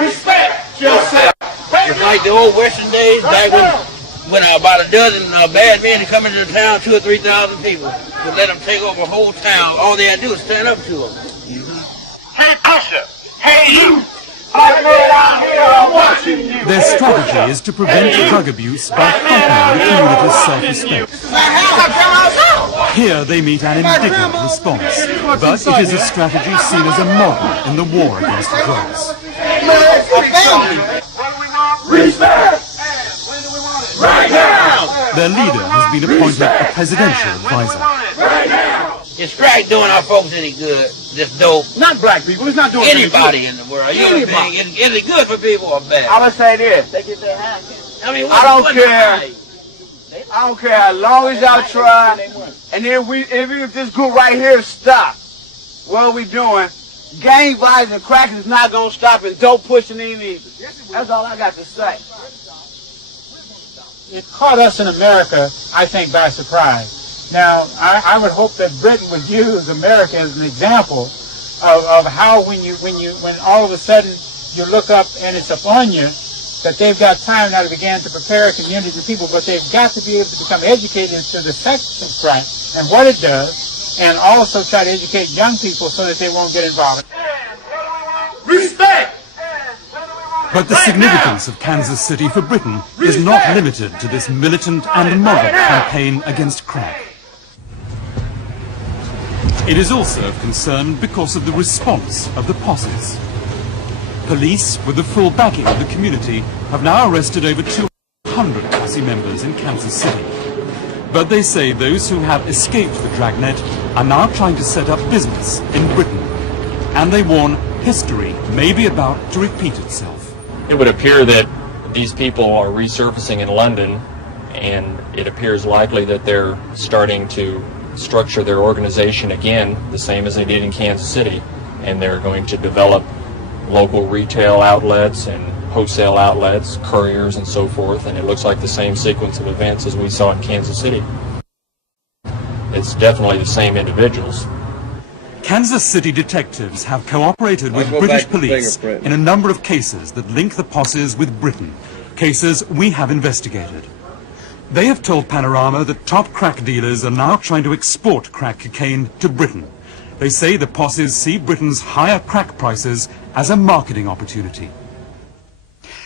Respect yourself! It's like the old Western days, back when about a dozen bad men come into the town, 2,000 or 3,000 people, to let them take over a whole town. All they had to do is stand up to them. Hey, pusher! Hey, you! Black men out here are watching you! Their strategy is to prevent drug abuse by heightening the community's self-respect. Here they meet an indignant response, but it is a strategy seen as a model in the war against drugs. Respect! their leader has been appointed a presidential advisor. Is crack doing our folks any good? This dope? Not black people. It's not doing anybody in the world. You know what I'm saying? Is it good for people or bad? I'm gonna say this. They get their hands. I mean, I don't care. I don't care how long as y'all try. And even if this group right here stop, what are we doing? Gang violence and crack is not gonna stop, and dope pushing in either. That's all I got to say. It caught us in America, I think, by surprise. Now, I would hope that Britain would use America as an example of how when all of a sudden you look up and it's upon you, that they've got time now to begin to prepare a community of people, but they've got to be able to become educated to the effects of crack and what it does, and also try to educate young people so that they won't get involved. Respect! But the significance of Kansas City for Britain is not limited to this militant and moral campaign against crack. It is also of concern because of the response of the posses. Police, with the full backing of the community, have now arrested over 200 posse members in Kansas City. But they say those who have escaped the dragnet are now trying to set up business in Britain. And they warn history may be about to repeat itself. It would appear that these people are resurfacing in London, and it appears likely that they're starting to structure their organization again, the same as they did in Kansas City, and they're going to develop local retail outlets and wholesale outlets, couriers and so forth, and it looks like the same sequence of events as we saw in Kansas City. It's definitely the same individuals. Kansas City detectives have cooperated with British police in a number of cases that link the posses with Britain, cases we have investigated. They have told Panorama that top crack dealers are now trying to export crack cocaine to Britain. They say the posses see Britain's higher crack prices as a marketing opportunity.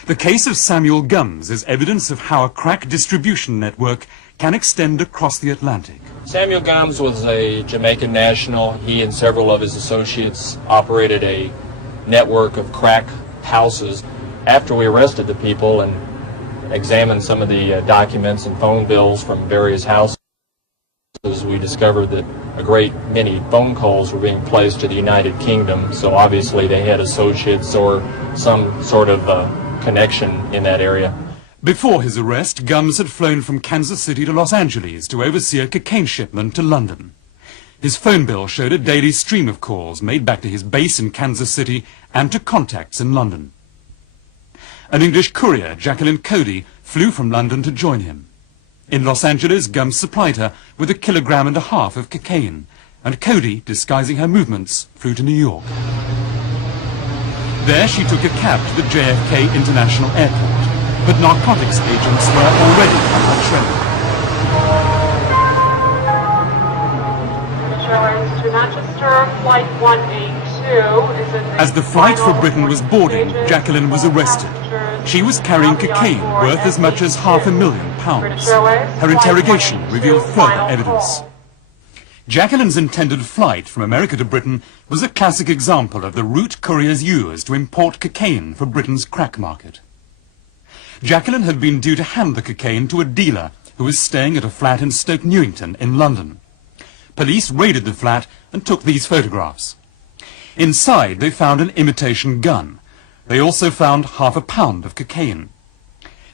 The case of Samuel Gumbs is evidence of how a crack distribution network can extend across the Atlantic. Samuel Gumbs was a Jamaican national. He and several of his associates operated a network of crack houses. After we arrested the people and examined some of the documents and phone bills from various houses, we discovered that a great many phone calls were being placed to the United Kingdom, so obviously they had associates or some sort of connection in that area. Before his arrest, Gumbs had flown from Kansas City to Los Angeles to oversee a cocaine shipment to London. His phone bill showed a daily stream of calls made back to his base in Kansas City and to contacts in London. An English courier, Jacqueline Cody, flew from London to join him. In Los Angeles, Gumbs supplied her with 1.5 kilograms of cocaine, and Cody, disguising her movements, flew to New York. There she took a cab to the JFK International Airport, but narcotics agents were already on her trail. To Manchester, flight 182 is in the As the flight for Britain was boarding, Jacqueline was arrested. She was carrying cocaine worth as much as £500,000. Her interrogation revealed further evidence. Jacqueline's intended flight from America to Britain was a classic example of the route couriers use to import cocaine for Britain's crack market. Jacqueline had been due to hand the cocaine to a dealer who was staying at a flat in Stoke Newington in London. Police raided the flat and took these photographs. Inside they found an imitation gun. They also found £0.5 pound of cocaine.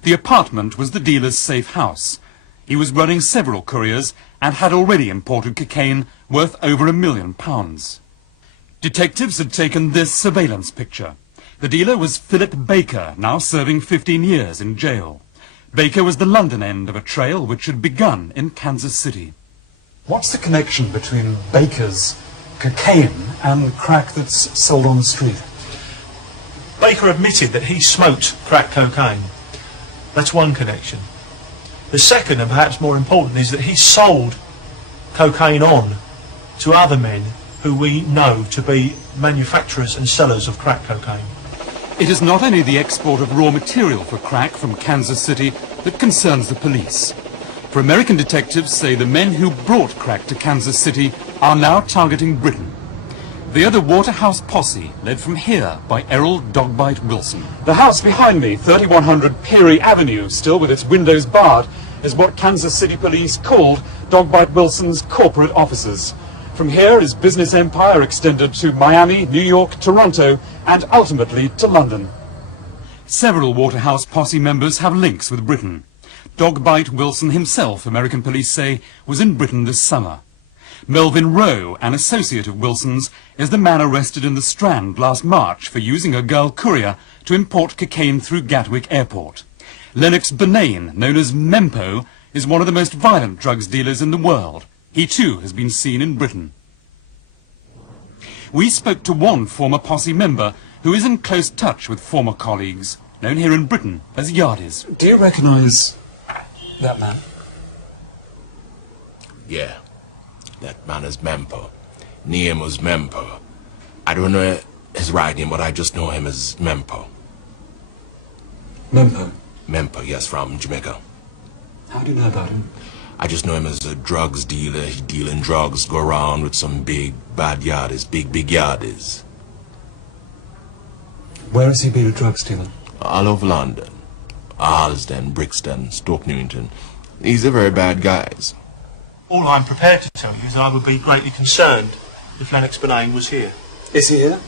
The apartment was the dealer's safe house. He was running several couriers and had already imported cocaine worth over £1 million. Detectives had taken this surveillance picture. The dealer was Philip Baker, now serving 15 years in jail. Baker was the London end of a trail which had begun in Kansas City. What's the connection between Baker's cocaine and crack that's sold on the street? Baker admitted that he smoked crack cocaine. That's one connection. The second, and perhaps more important, is that he sold cocaine on to other men who we know to be manufacturers and sellers of crack cocaine. It is not only the export of raw material for crack from Kansas City that concerns the police. For American detectives say the men who brought crack to Kansas City are now targeting Britain. They are the Waterhouse Posse, led from here by Errol Dogbite Wilson. The house behind me, 3100 Peary Avenue, still with its windows barred, is what Kansas City police called Dogbite Wilson's corporate offices. From here his business empire extended to Miami, New York, Toronto, and ultimately to London. Several Waterhouse posse members have links with Britain. Dogbite Wilson himself, American police say, was in Britain this summer. Melvin Rowe, an associate of Wilson's, is the man arrested in the Strand last March for using a girl courier to import cocaine through Gatwick Airport. Lennox Bernane, known as Mempo, is one of the most violent drugs dealers in the world. He too has been seen in Britain. We spoke to one former posse member who is in close touch with former colleagues, known here in Britain as Yardies. Do you recognise that man? Yeah. That man is Mempo. Name was Mempo. I don't know his right name, but I just know him as Mempo. Mempo? Mempo, yes, from Jamaica. How do you know about him? I just know him as a drugs dealer. He dealing drugs, go around with some big bad yardies, big yardies. Where has he been a drugs dealer? All over London. Harlesden, Brixton, Stoke Newington. These are very bad guys. All I'm prepared to tell you is I would be greatly concerned if Lennox Bernane was here. Is he here?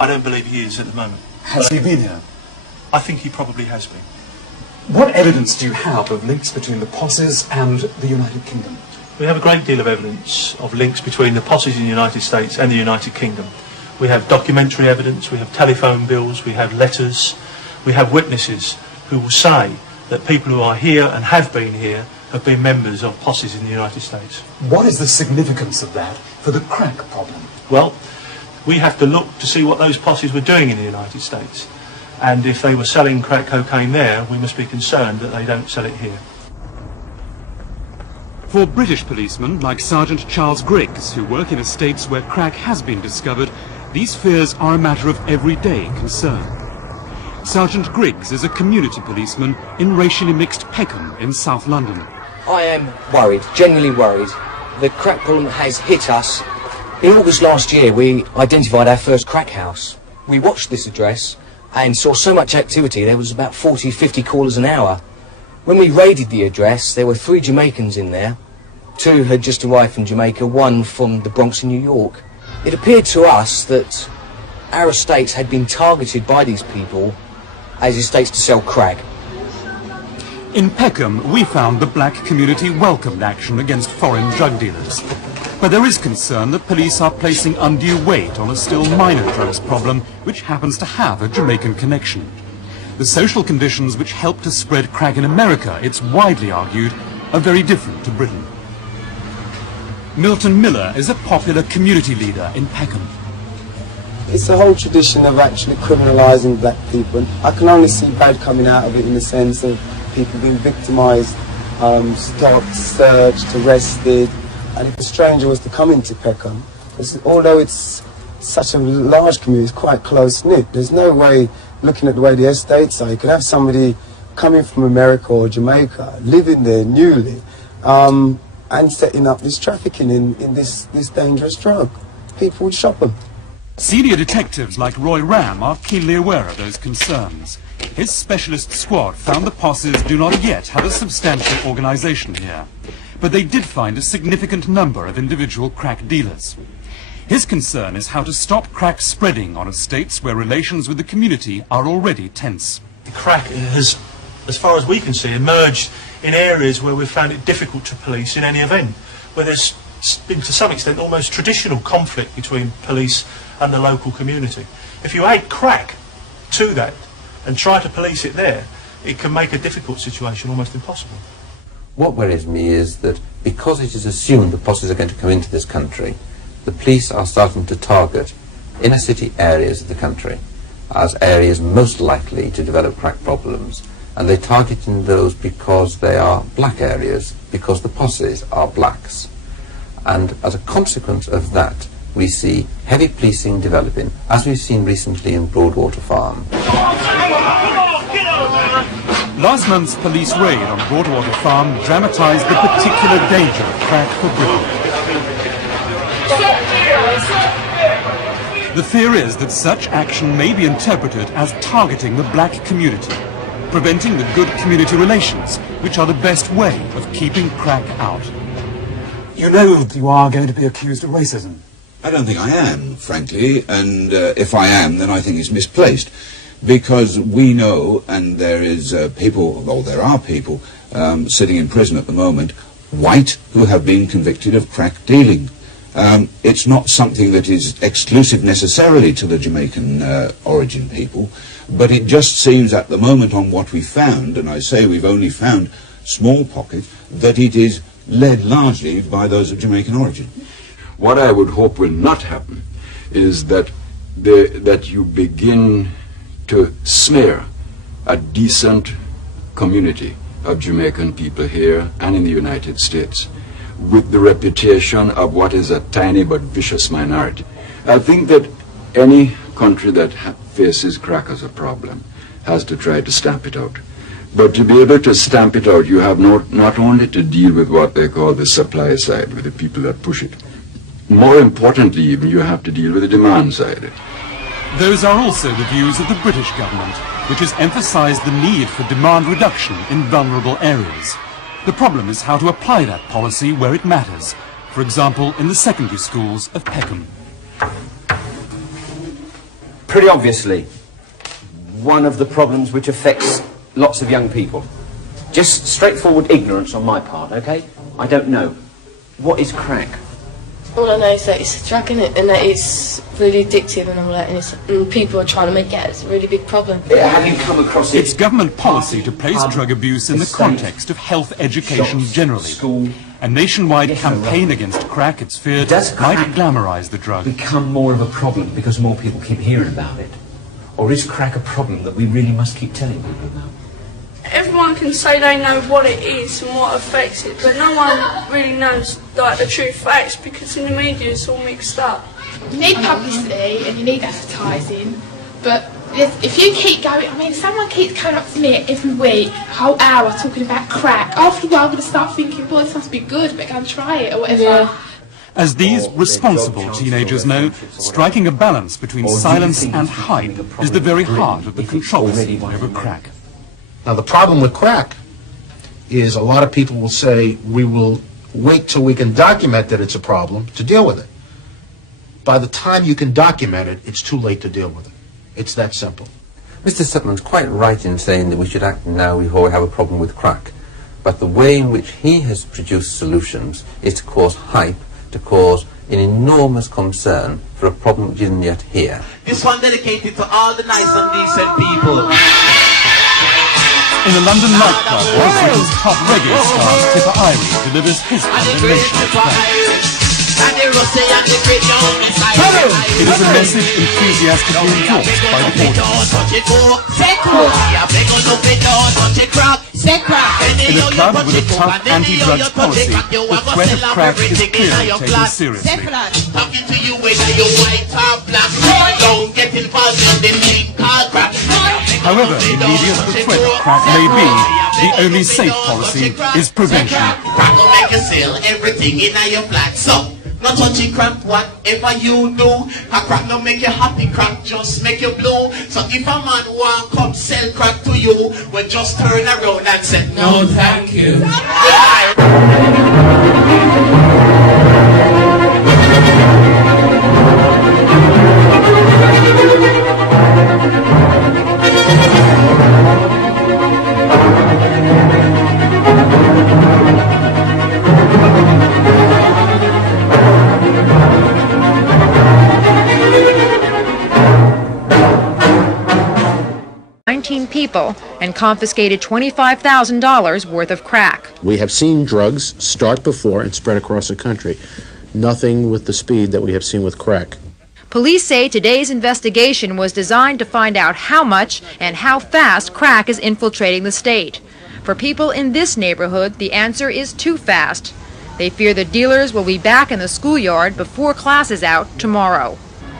I don't believe he is at the moment. Has he been here? I think he probably has been. What evidence do you have of links between the posses and the United Kingdom? We have a great deal of evidence of links between the posses in the United States and the United Kingdom. We have documentary evidence, we have telephone bills, we have letters, we have witnesses who will say that people who are here and have been here have been members of posses in the United States. What is the significance of that for the crack problem? Well, we have to look to see what those posses were doing in the United States. And if they were selling crack cocaine there, we must be concerned that they don't sell it here. For British policemen like Sergeant Charles Griggs, who work in estates where crack has been discovered, these fears are a matter of everyday concern. Sergeant Griggs is a community policeman in racially mixed Peckham in South London. I am worried, genuinely worried. The crack problem has hit us. In August last year, we identified our first crack house. We watched this address and saw so much activity. There was about 40, 50 callers an hour. When we raided the address, there were 3 Jamaicans in there. 2 had just arrived from Jamaica, 1 from the Bronx in New York. It appeared to us that our estates had been targeted by these people as estates to sell crack. In Peckham, we found the black community welcomed action against foreign drug dealers. But there is concern that police are placing undue weight on a still minor drugs problem which happens to have a Jamaican connection. The social conditions which help to spread crack in America, it's widely argued, are very different to Britain. Milton Miller is a popular community leader in Peckham. It's a whole tradition of actually criminalising black people. I can only see bad coming out of it in the sense of people being victimised, stopped, searched, arrested. And if a stranger was to come into Peckham, although it's such a large community, it's quite close-knit. There's no way, looking at the way the estates are, you could have somebody coming from America or Jamaica, living there newly, and setting up this trafficking in this dangerous drug. People would shop them. Senior detectives like Roy Ram are keenly aware of those concerns. His specialist squad found the posses do not yet have a substantial organisation here, but they did find a significant number of individual crack dealers. His concern is how to stop crack spreading on estates where relations with the community are already tense. The crack has, as far as we can see, emerged in areas where we've found it difficult to police in any event, where there's been to some extent almost traditional conflict between police and the local community. If you add crack to that and try to police it there, it can make a difficult situation almost impossible. What worries me is that because it is assumed the posses are going to come into this country, the police are starting to target inner city areas of the country as areas most likely to develop crack problems. And they target in those because they are black areas, because the posses are blacks. And as a consequence of that, we see heavy policing developing, as we've seen recently in Broadwater Farm. Last month's police raid on Broadwater Farm dramatised the particular danger of crack for Britain. The fear is that such action may be interpreted as targeting the black community. preventing the good community relations, which are the best way of keeping crack out. You know that you are going to be accused of racism. I don't think I am, frankly, and if I am, then I think it's misplaced. Because we know, and there is people, or there are people, sitting in prison at the moment, white, who have been convicted of crack dealing. It's not something that is exclusive necessarily to the Jamaican origin people, but it just seems at the moment on what we found, and I say we've only found small pockets, that it is led largely by those of Jamaican origin. What I would hope will not happen is that that you begin to smear a decent community of Jamaican people here and in the United States with the reputation of what is a tiny but vicious minority. I think that any country that faces crack as a problem has to try to stamp it out. But to be able to stamp it out, you have not only to deal with what they call the supply side, with the people that push it. More importantly even, you have to deal with the demand side. Those are also the views of the British government, which has emphasised the need for demand reduction in vulnerable areas. The problem is how to apply that policy where it matters, for example in the secondary schools of Peckham. Pretty obviously, one of the problems which affects lots of young people. Just straightforward ignorance on my part, okay? I don't know. What is crack? All I know is that it's a drug, innit? And that it's really addictive and all that, and people are trying to make it out. It's a really big problem. Yeah, have you come across it? It's government policy to place drug abuse in the context of health education generally. A nationwide campaign against crack, it's feared, might glamorise the drug. Become more of a problem because more people keep hearing about it? Or is crack a problem that we really must keep telling people about? Everyone can say they know what it is and what affects it, but no one really knows like the true facts because in the media it's all mixed up. You need publicity and you need advertising, but if you keep going, I mean, if someone keeps coming up to me every week, a whole hour talking about crack, after a while I'm going to start thinking, boy, this must be good, but go and try it or whatever. Yeah. As these responsible teenagers know, striking a balance between silence and hype is the very heart of the controversy over crack. Now, the problem with crack is a lot of people will say, we will wait till we can document that it's a problem to deal with it. By the time you can document it, it's too late to deal with it. It's that simple. Mr. Sutman's quite right in saying that we should act now before we have a problem with crack. But the way in which he has produced solutions is to cause hype, to cause an enormous concern for a problem which isn't yet here. This one dedicated to all the nice and decent people. In a London nightclub, one of Britain's top reggae stars, Tipper Irie, delivers his condemnation of crack. It is a message enthusiastically endorsed by the audience. In a club with a tough anti-drugs policy, the threat of crack is clearly taken seriously. However, immediate the threat of crack may be, the only safe policy is prevention. Crack will make you sell everything in your flat. So, not touching crack, whatever you do. A crack don't make you happy, crack just make you blue. So if a man want come sell crack to you, well just turn around and say, no thank you. People and confiscated $25,000 worth of crack. We have seen drugs start before and spread across the country. Nothing with the speed that we have seen with crack. Police say today's investigation was designed to find out how much and how fast crack is infiltrating the state. For people in this neighborhood, the answer is too fast. They fear the dealers will be back in the schoolyard before class is out tomorrow.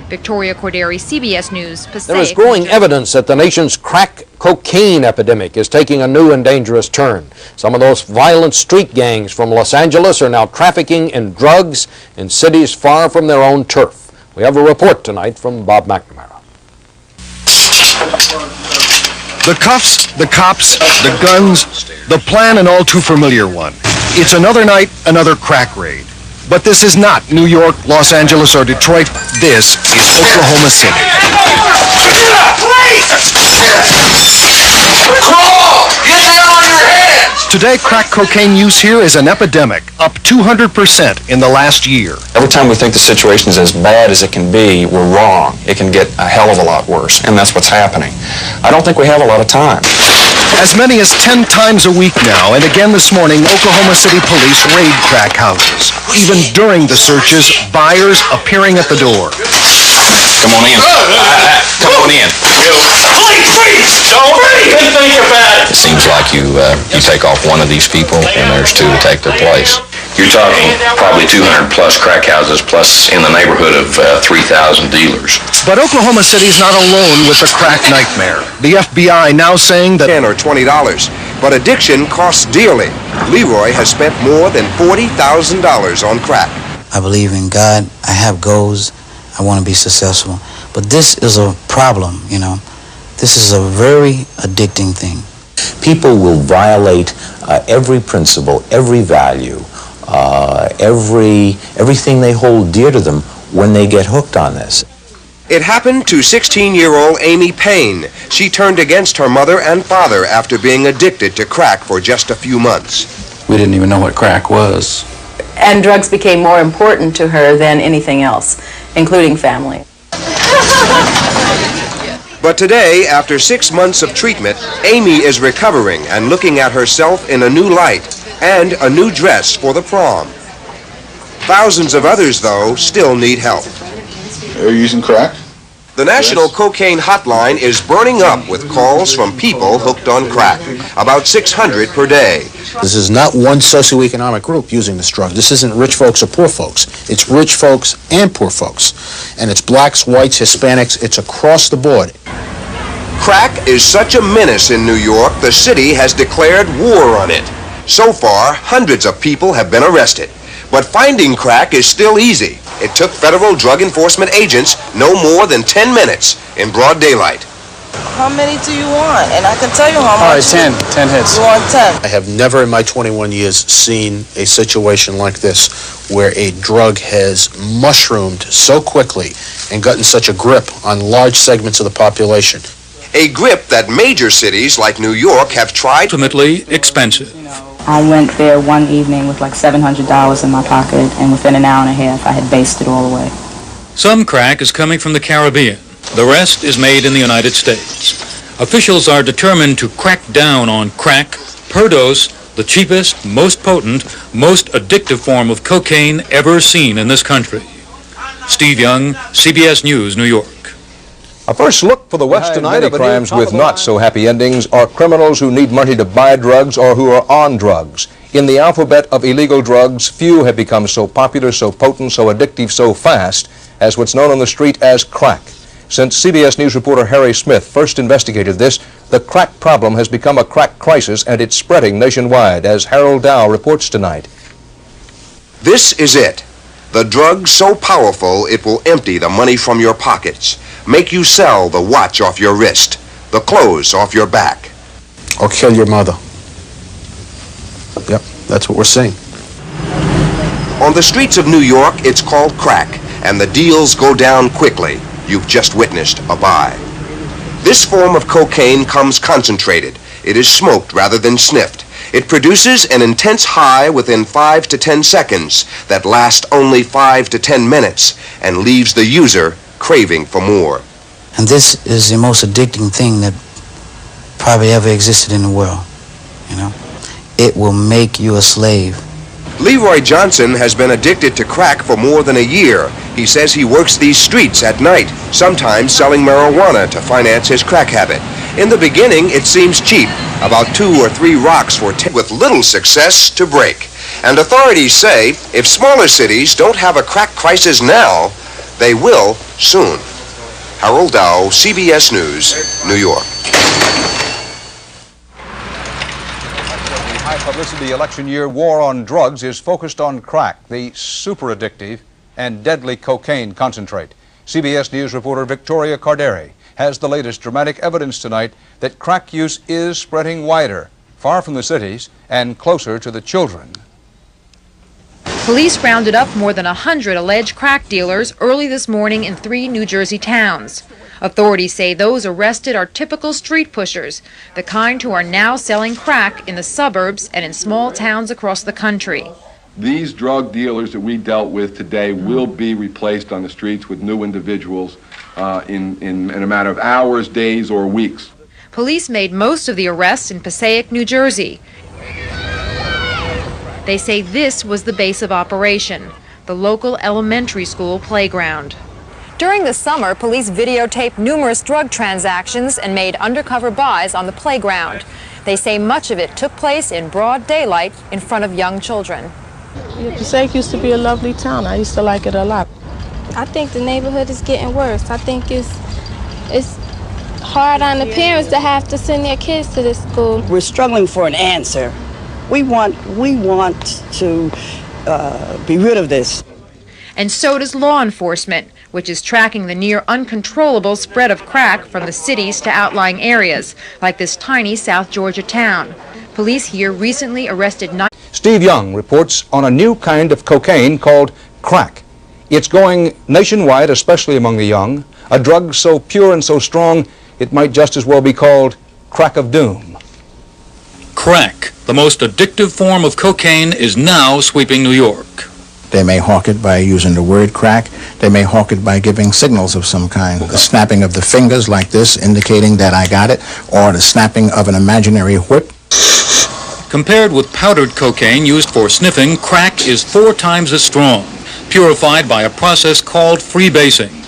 Victoria Corderi, CBS News, Pacific. There is growing evidence that the nation's crack cocaine epidemic is taking a new and dangerous turn. Some of those violent street gangs from Los Angeles are now trafficking in drugs in cities far from their own turf. We have a report tonight from Bob McNamara. The cuffs, the cops, the guns, the plan an all too familiar one. It's another night, another crack raid. But this is not New York, Los Angeles, or Detroit. This is Oklahoma City. Crawl! Get down on your hands! Today, crack cocaine use here is an epidemic, up 200% in the last year. Every time we think the situation is as bad as it can be, we're wrong. It can get a hell of a lot worse, and that's what's happening. I don't think we have a lot of time. As many as 10 times a week now, and again this morning, Oklahoma City police raid crack houses. Even during the searches, buyers appearing at the door. Come on in. Come on in. Please! Don't even think about it! It seems like you take off one of these people, and there's two to take their place. You're talking probably 200 plus crack houses, plus in the neighborhood of 3,000 dealers. But Oklahoma City's not alone with the crack nightmare. The FBI now saying that $10 or $20, but addiction costs dearly. Leroy has spent more than $40,000 on crack. I believe in God. I have goals. I want to be successful. But this is a problem, you know. This is a very addicting thing. People will violate every principle, every value, everything they hold dear to them when they get hooked on this. It happened to 16-year-old Amy Payne. She turned against her mother and father after being addicted to crack for just a few months. We didn't even know what crack was. And drugs became more important to her than anything else, including family. But today, after 6 months of treatment, Amy is recovering and looking at herself in a new light and a new dress for the prom. Thousands of others, though, still need help. Are you using crack? The National Cocaine Hotline is burning up with calls from people hooked on crack, about 600 per day. This is not one socioeconomic group using this drug. This isn't rich folks or poor folks. It's rich folks and poor folks. And it's blacks, whites, Hispanics. It's across the board. Crack is such a menace in New York, the city has declared war on it. So far, hundreds of people have been arrested. But finding crack is still easy. It took federal drug enforcement agents no more than 10 minutes in broad daylight. How many do you want? And I can tell you how much. All right, 10 hits. You want 10? I have never in my 21 years seen a situation like this where a drug has mushroomed so quickly and gotten such a grip on large segments of the population. A grip that major cities like New York have tried. Ultimately expensive. I went there one evening with like $700 in my pocket, and within an hour and a half I had based it all away. Some crack is coming from the Caribbean. The rest is made in the United States. Officials are determined to crack down on crack per dose, the cheapest, most potent, most addictive form of cocaine ever seen in this country. Steve Young, CBS News, New York. A first look for the West tonight of crimes with not-so-happy endings are criminals who need money to buy drugs or who are on drugs. In the alphabet of illegal drugs, few have become so popular, so potent, so addictive, so fast as what's known on the street as crack. Since CBS News reporter Harry Smith first investigated this, the crack problem has become a crack crisis, and it's spreading nationwide, as Harold Dow reports tonight. This is it. The drug so powerful it will empty the money from your pockets, make you sell the watch off your wrist, the clothes off your back. Or kill your mother. Yep, that's what we're seeing. On the streets of New York, it's called crack, and the deals go down quickly. You've just witnessed a buy. This form of cocaine comes concentrated. It is smoked rather than sniffed. It produces an intense high within 5 to 10 seconds that lasts only 5 to 10 minutes and leaves the user craving for more. And this is the most addicting thing that probably ever existed in the world, you know. It will make you a slave. Leroy Johnson has been addicted to crack for more than a year. He says he works these streets at night, sometimes selling marijuana to finance his crack habit. In the beginning, it seems cheap, about 2 or 3 rocks for 10, with little success to break. And authorities say if smaller cities don't have a crack crisis now, they will soon. Harold Dow, CBS News, New York. High publicity election year war on drugs is focused on crack, the super addictive and deadly cocaine concentrate. CBS News reporter Victoria Carderi has the latest dramatic evidence tonight that crack use is spreading wider, far from the cities and closer to the children. Police rounded up more than 100 alleged crack dealers early this morning in 3 New Jersey towns. Authorities say those arrested are typical street pushers, the kind who are now selling crack in the suburbs and in small towns across the country. These drug dealers that we dealt with today will be replaced on the streets with new individuals in a matter of hours, days, or weeks. Police made most of the arrests in Passaic, New Jersey. They say this was the base of operation, the local elementary school playground. During the summer, police videotaped numerous drug transactions and made undercover buys on the playground. They say much of it took place in broad daylight in front of young children. Passaic used to be a lovely town. I used to like it a lot. I think the neighborhood is getting worse. I think it's hard on the parents to have to send their kids to this school. We're struggling for an answer. We want to be rid of this. And so does law enforcement, which is tracking the near uncontrollable spread of crack from the cities to outlying areas, like this tiny South Georgia town. Police here recently arrested 9. Steve Young reports on a new kind of cocaine called crack. It's going nationwide, especially among the young, a drug so pure and so strong it might just as well be called crack of doom. Crack, the most addictive form of cocaine, is now sweeping New York. They may hawk it by using the word crack. They may hawk it by giving signals of some kind. The snapping of the fingers like this, indicating that I got it, or the snapping of an imaginary whip. Compared with powdered cocaine used for sniffing, crack is 4 times as strong, purified by a process called freebasing.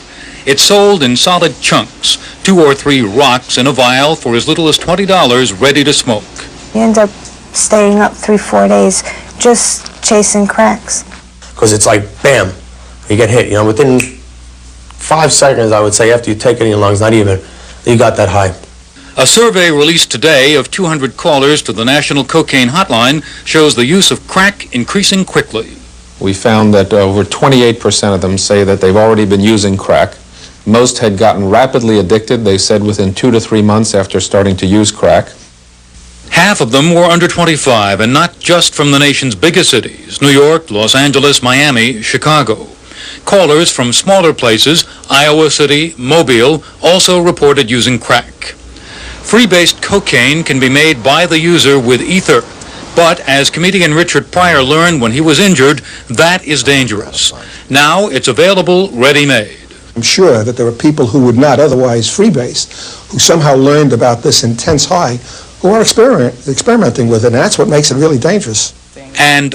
It's sold in solid chunks, 2 or 3 rocks in a vial for as little as $20, ready to smoke. You end up staying up 3-4 days just chasing cracks. Because it's like, bam, you get hit. You know, within 5 seconds, I would say, after you take it in your lungs, not even, you got that high. A survey released today of 200 callers to the National Cocaine Hotline shows the use of crack increasing quickly. We found that over 28% of them say that they've already been using crack. Most had gotten rapidly addicted, they said, within 2 to 3 months after starting to use crack. Half of them were under 25, and not just from the nation's biggest cities, New York, Los Angeles, Miami, Chicago. Callers from smaller places, Iowa City, Mobile, also reported using crack. Free-based cocaine can be made by the user with ether, but as comedian Richard Pryor learned when he was injured, that is dangerous. Now it's available ready-made. I'm sure that there are people who would not otherwise freebase, who somehow learned about this intense high, who are experimenting with it, and that's what makes it really dangerous. And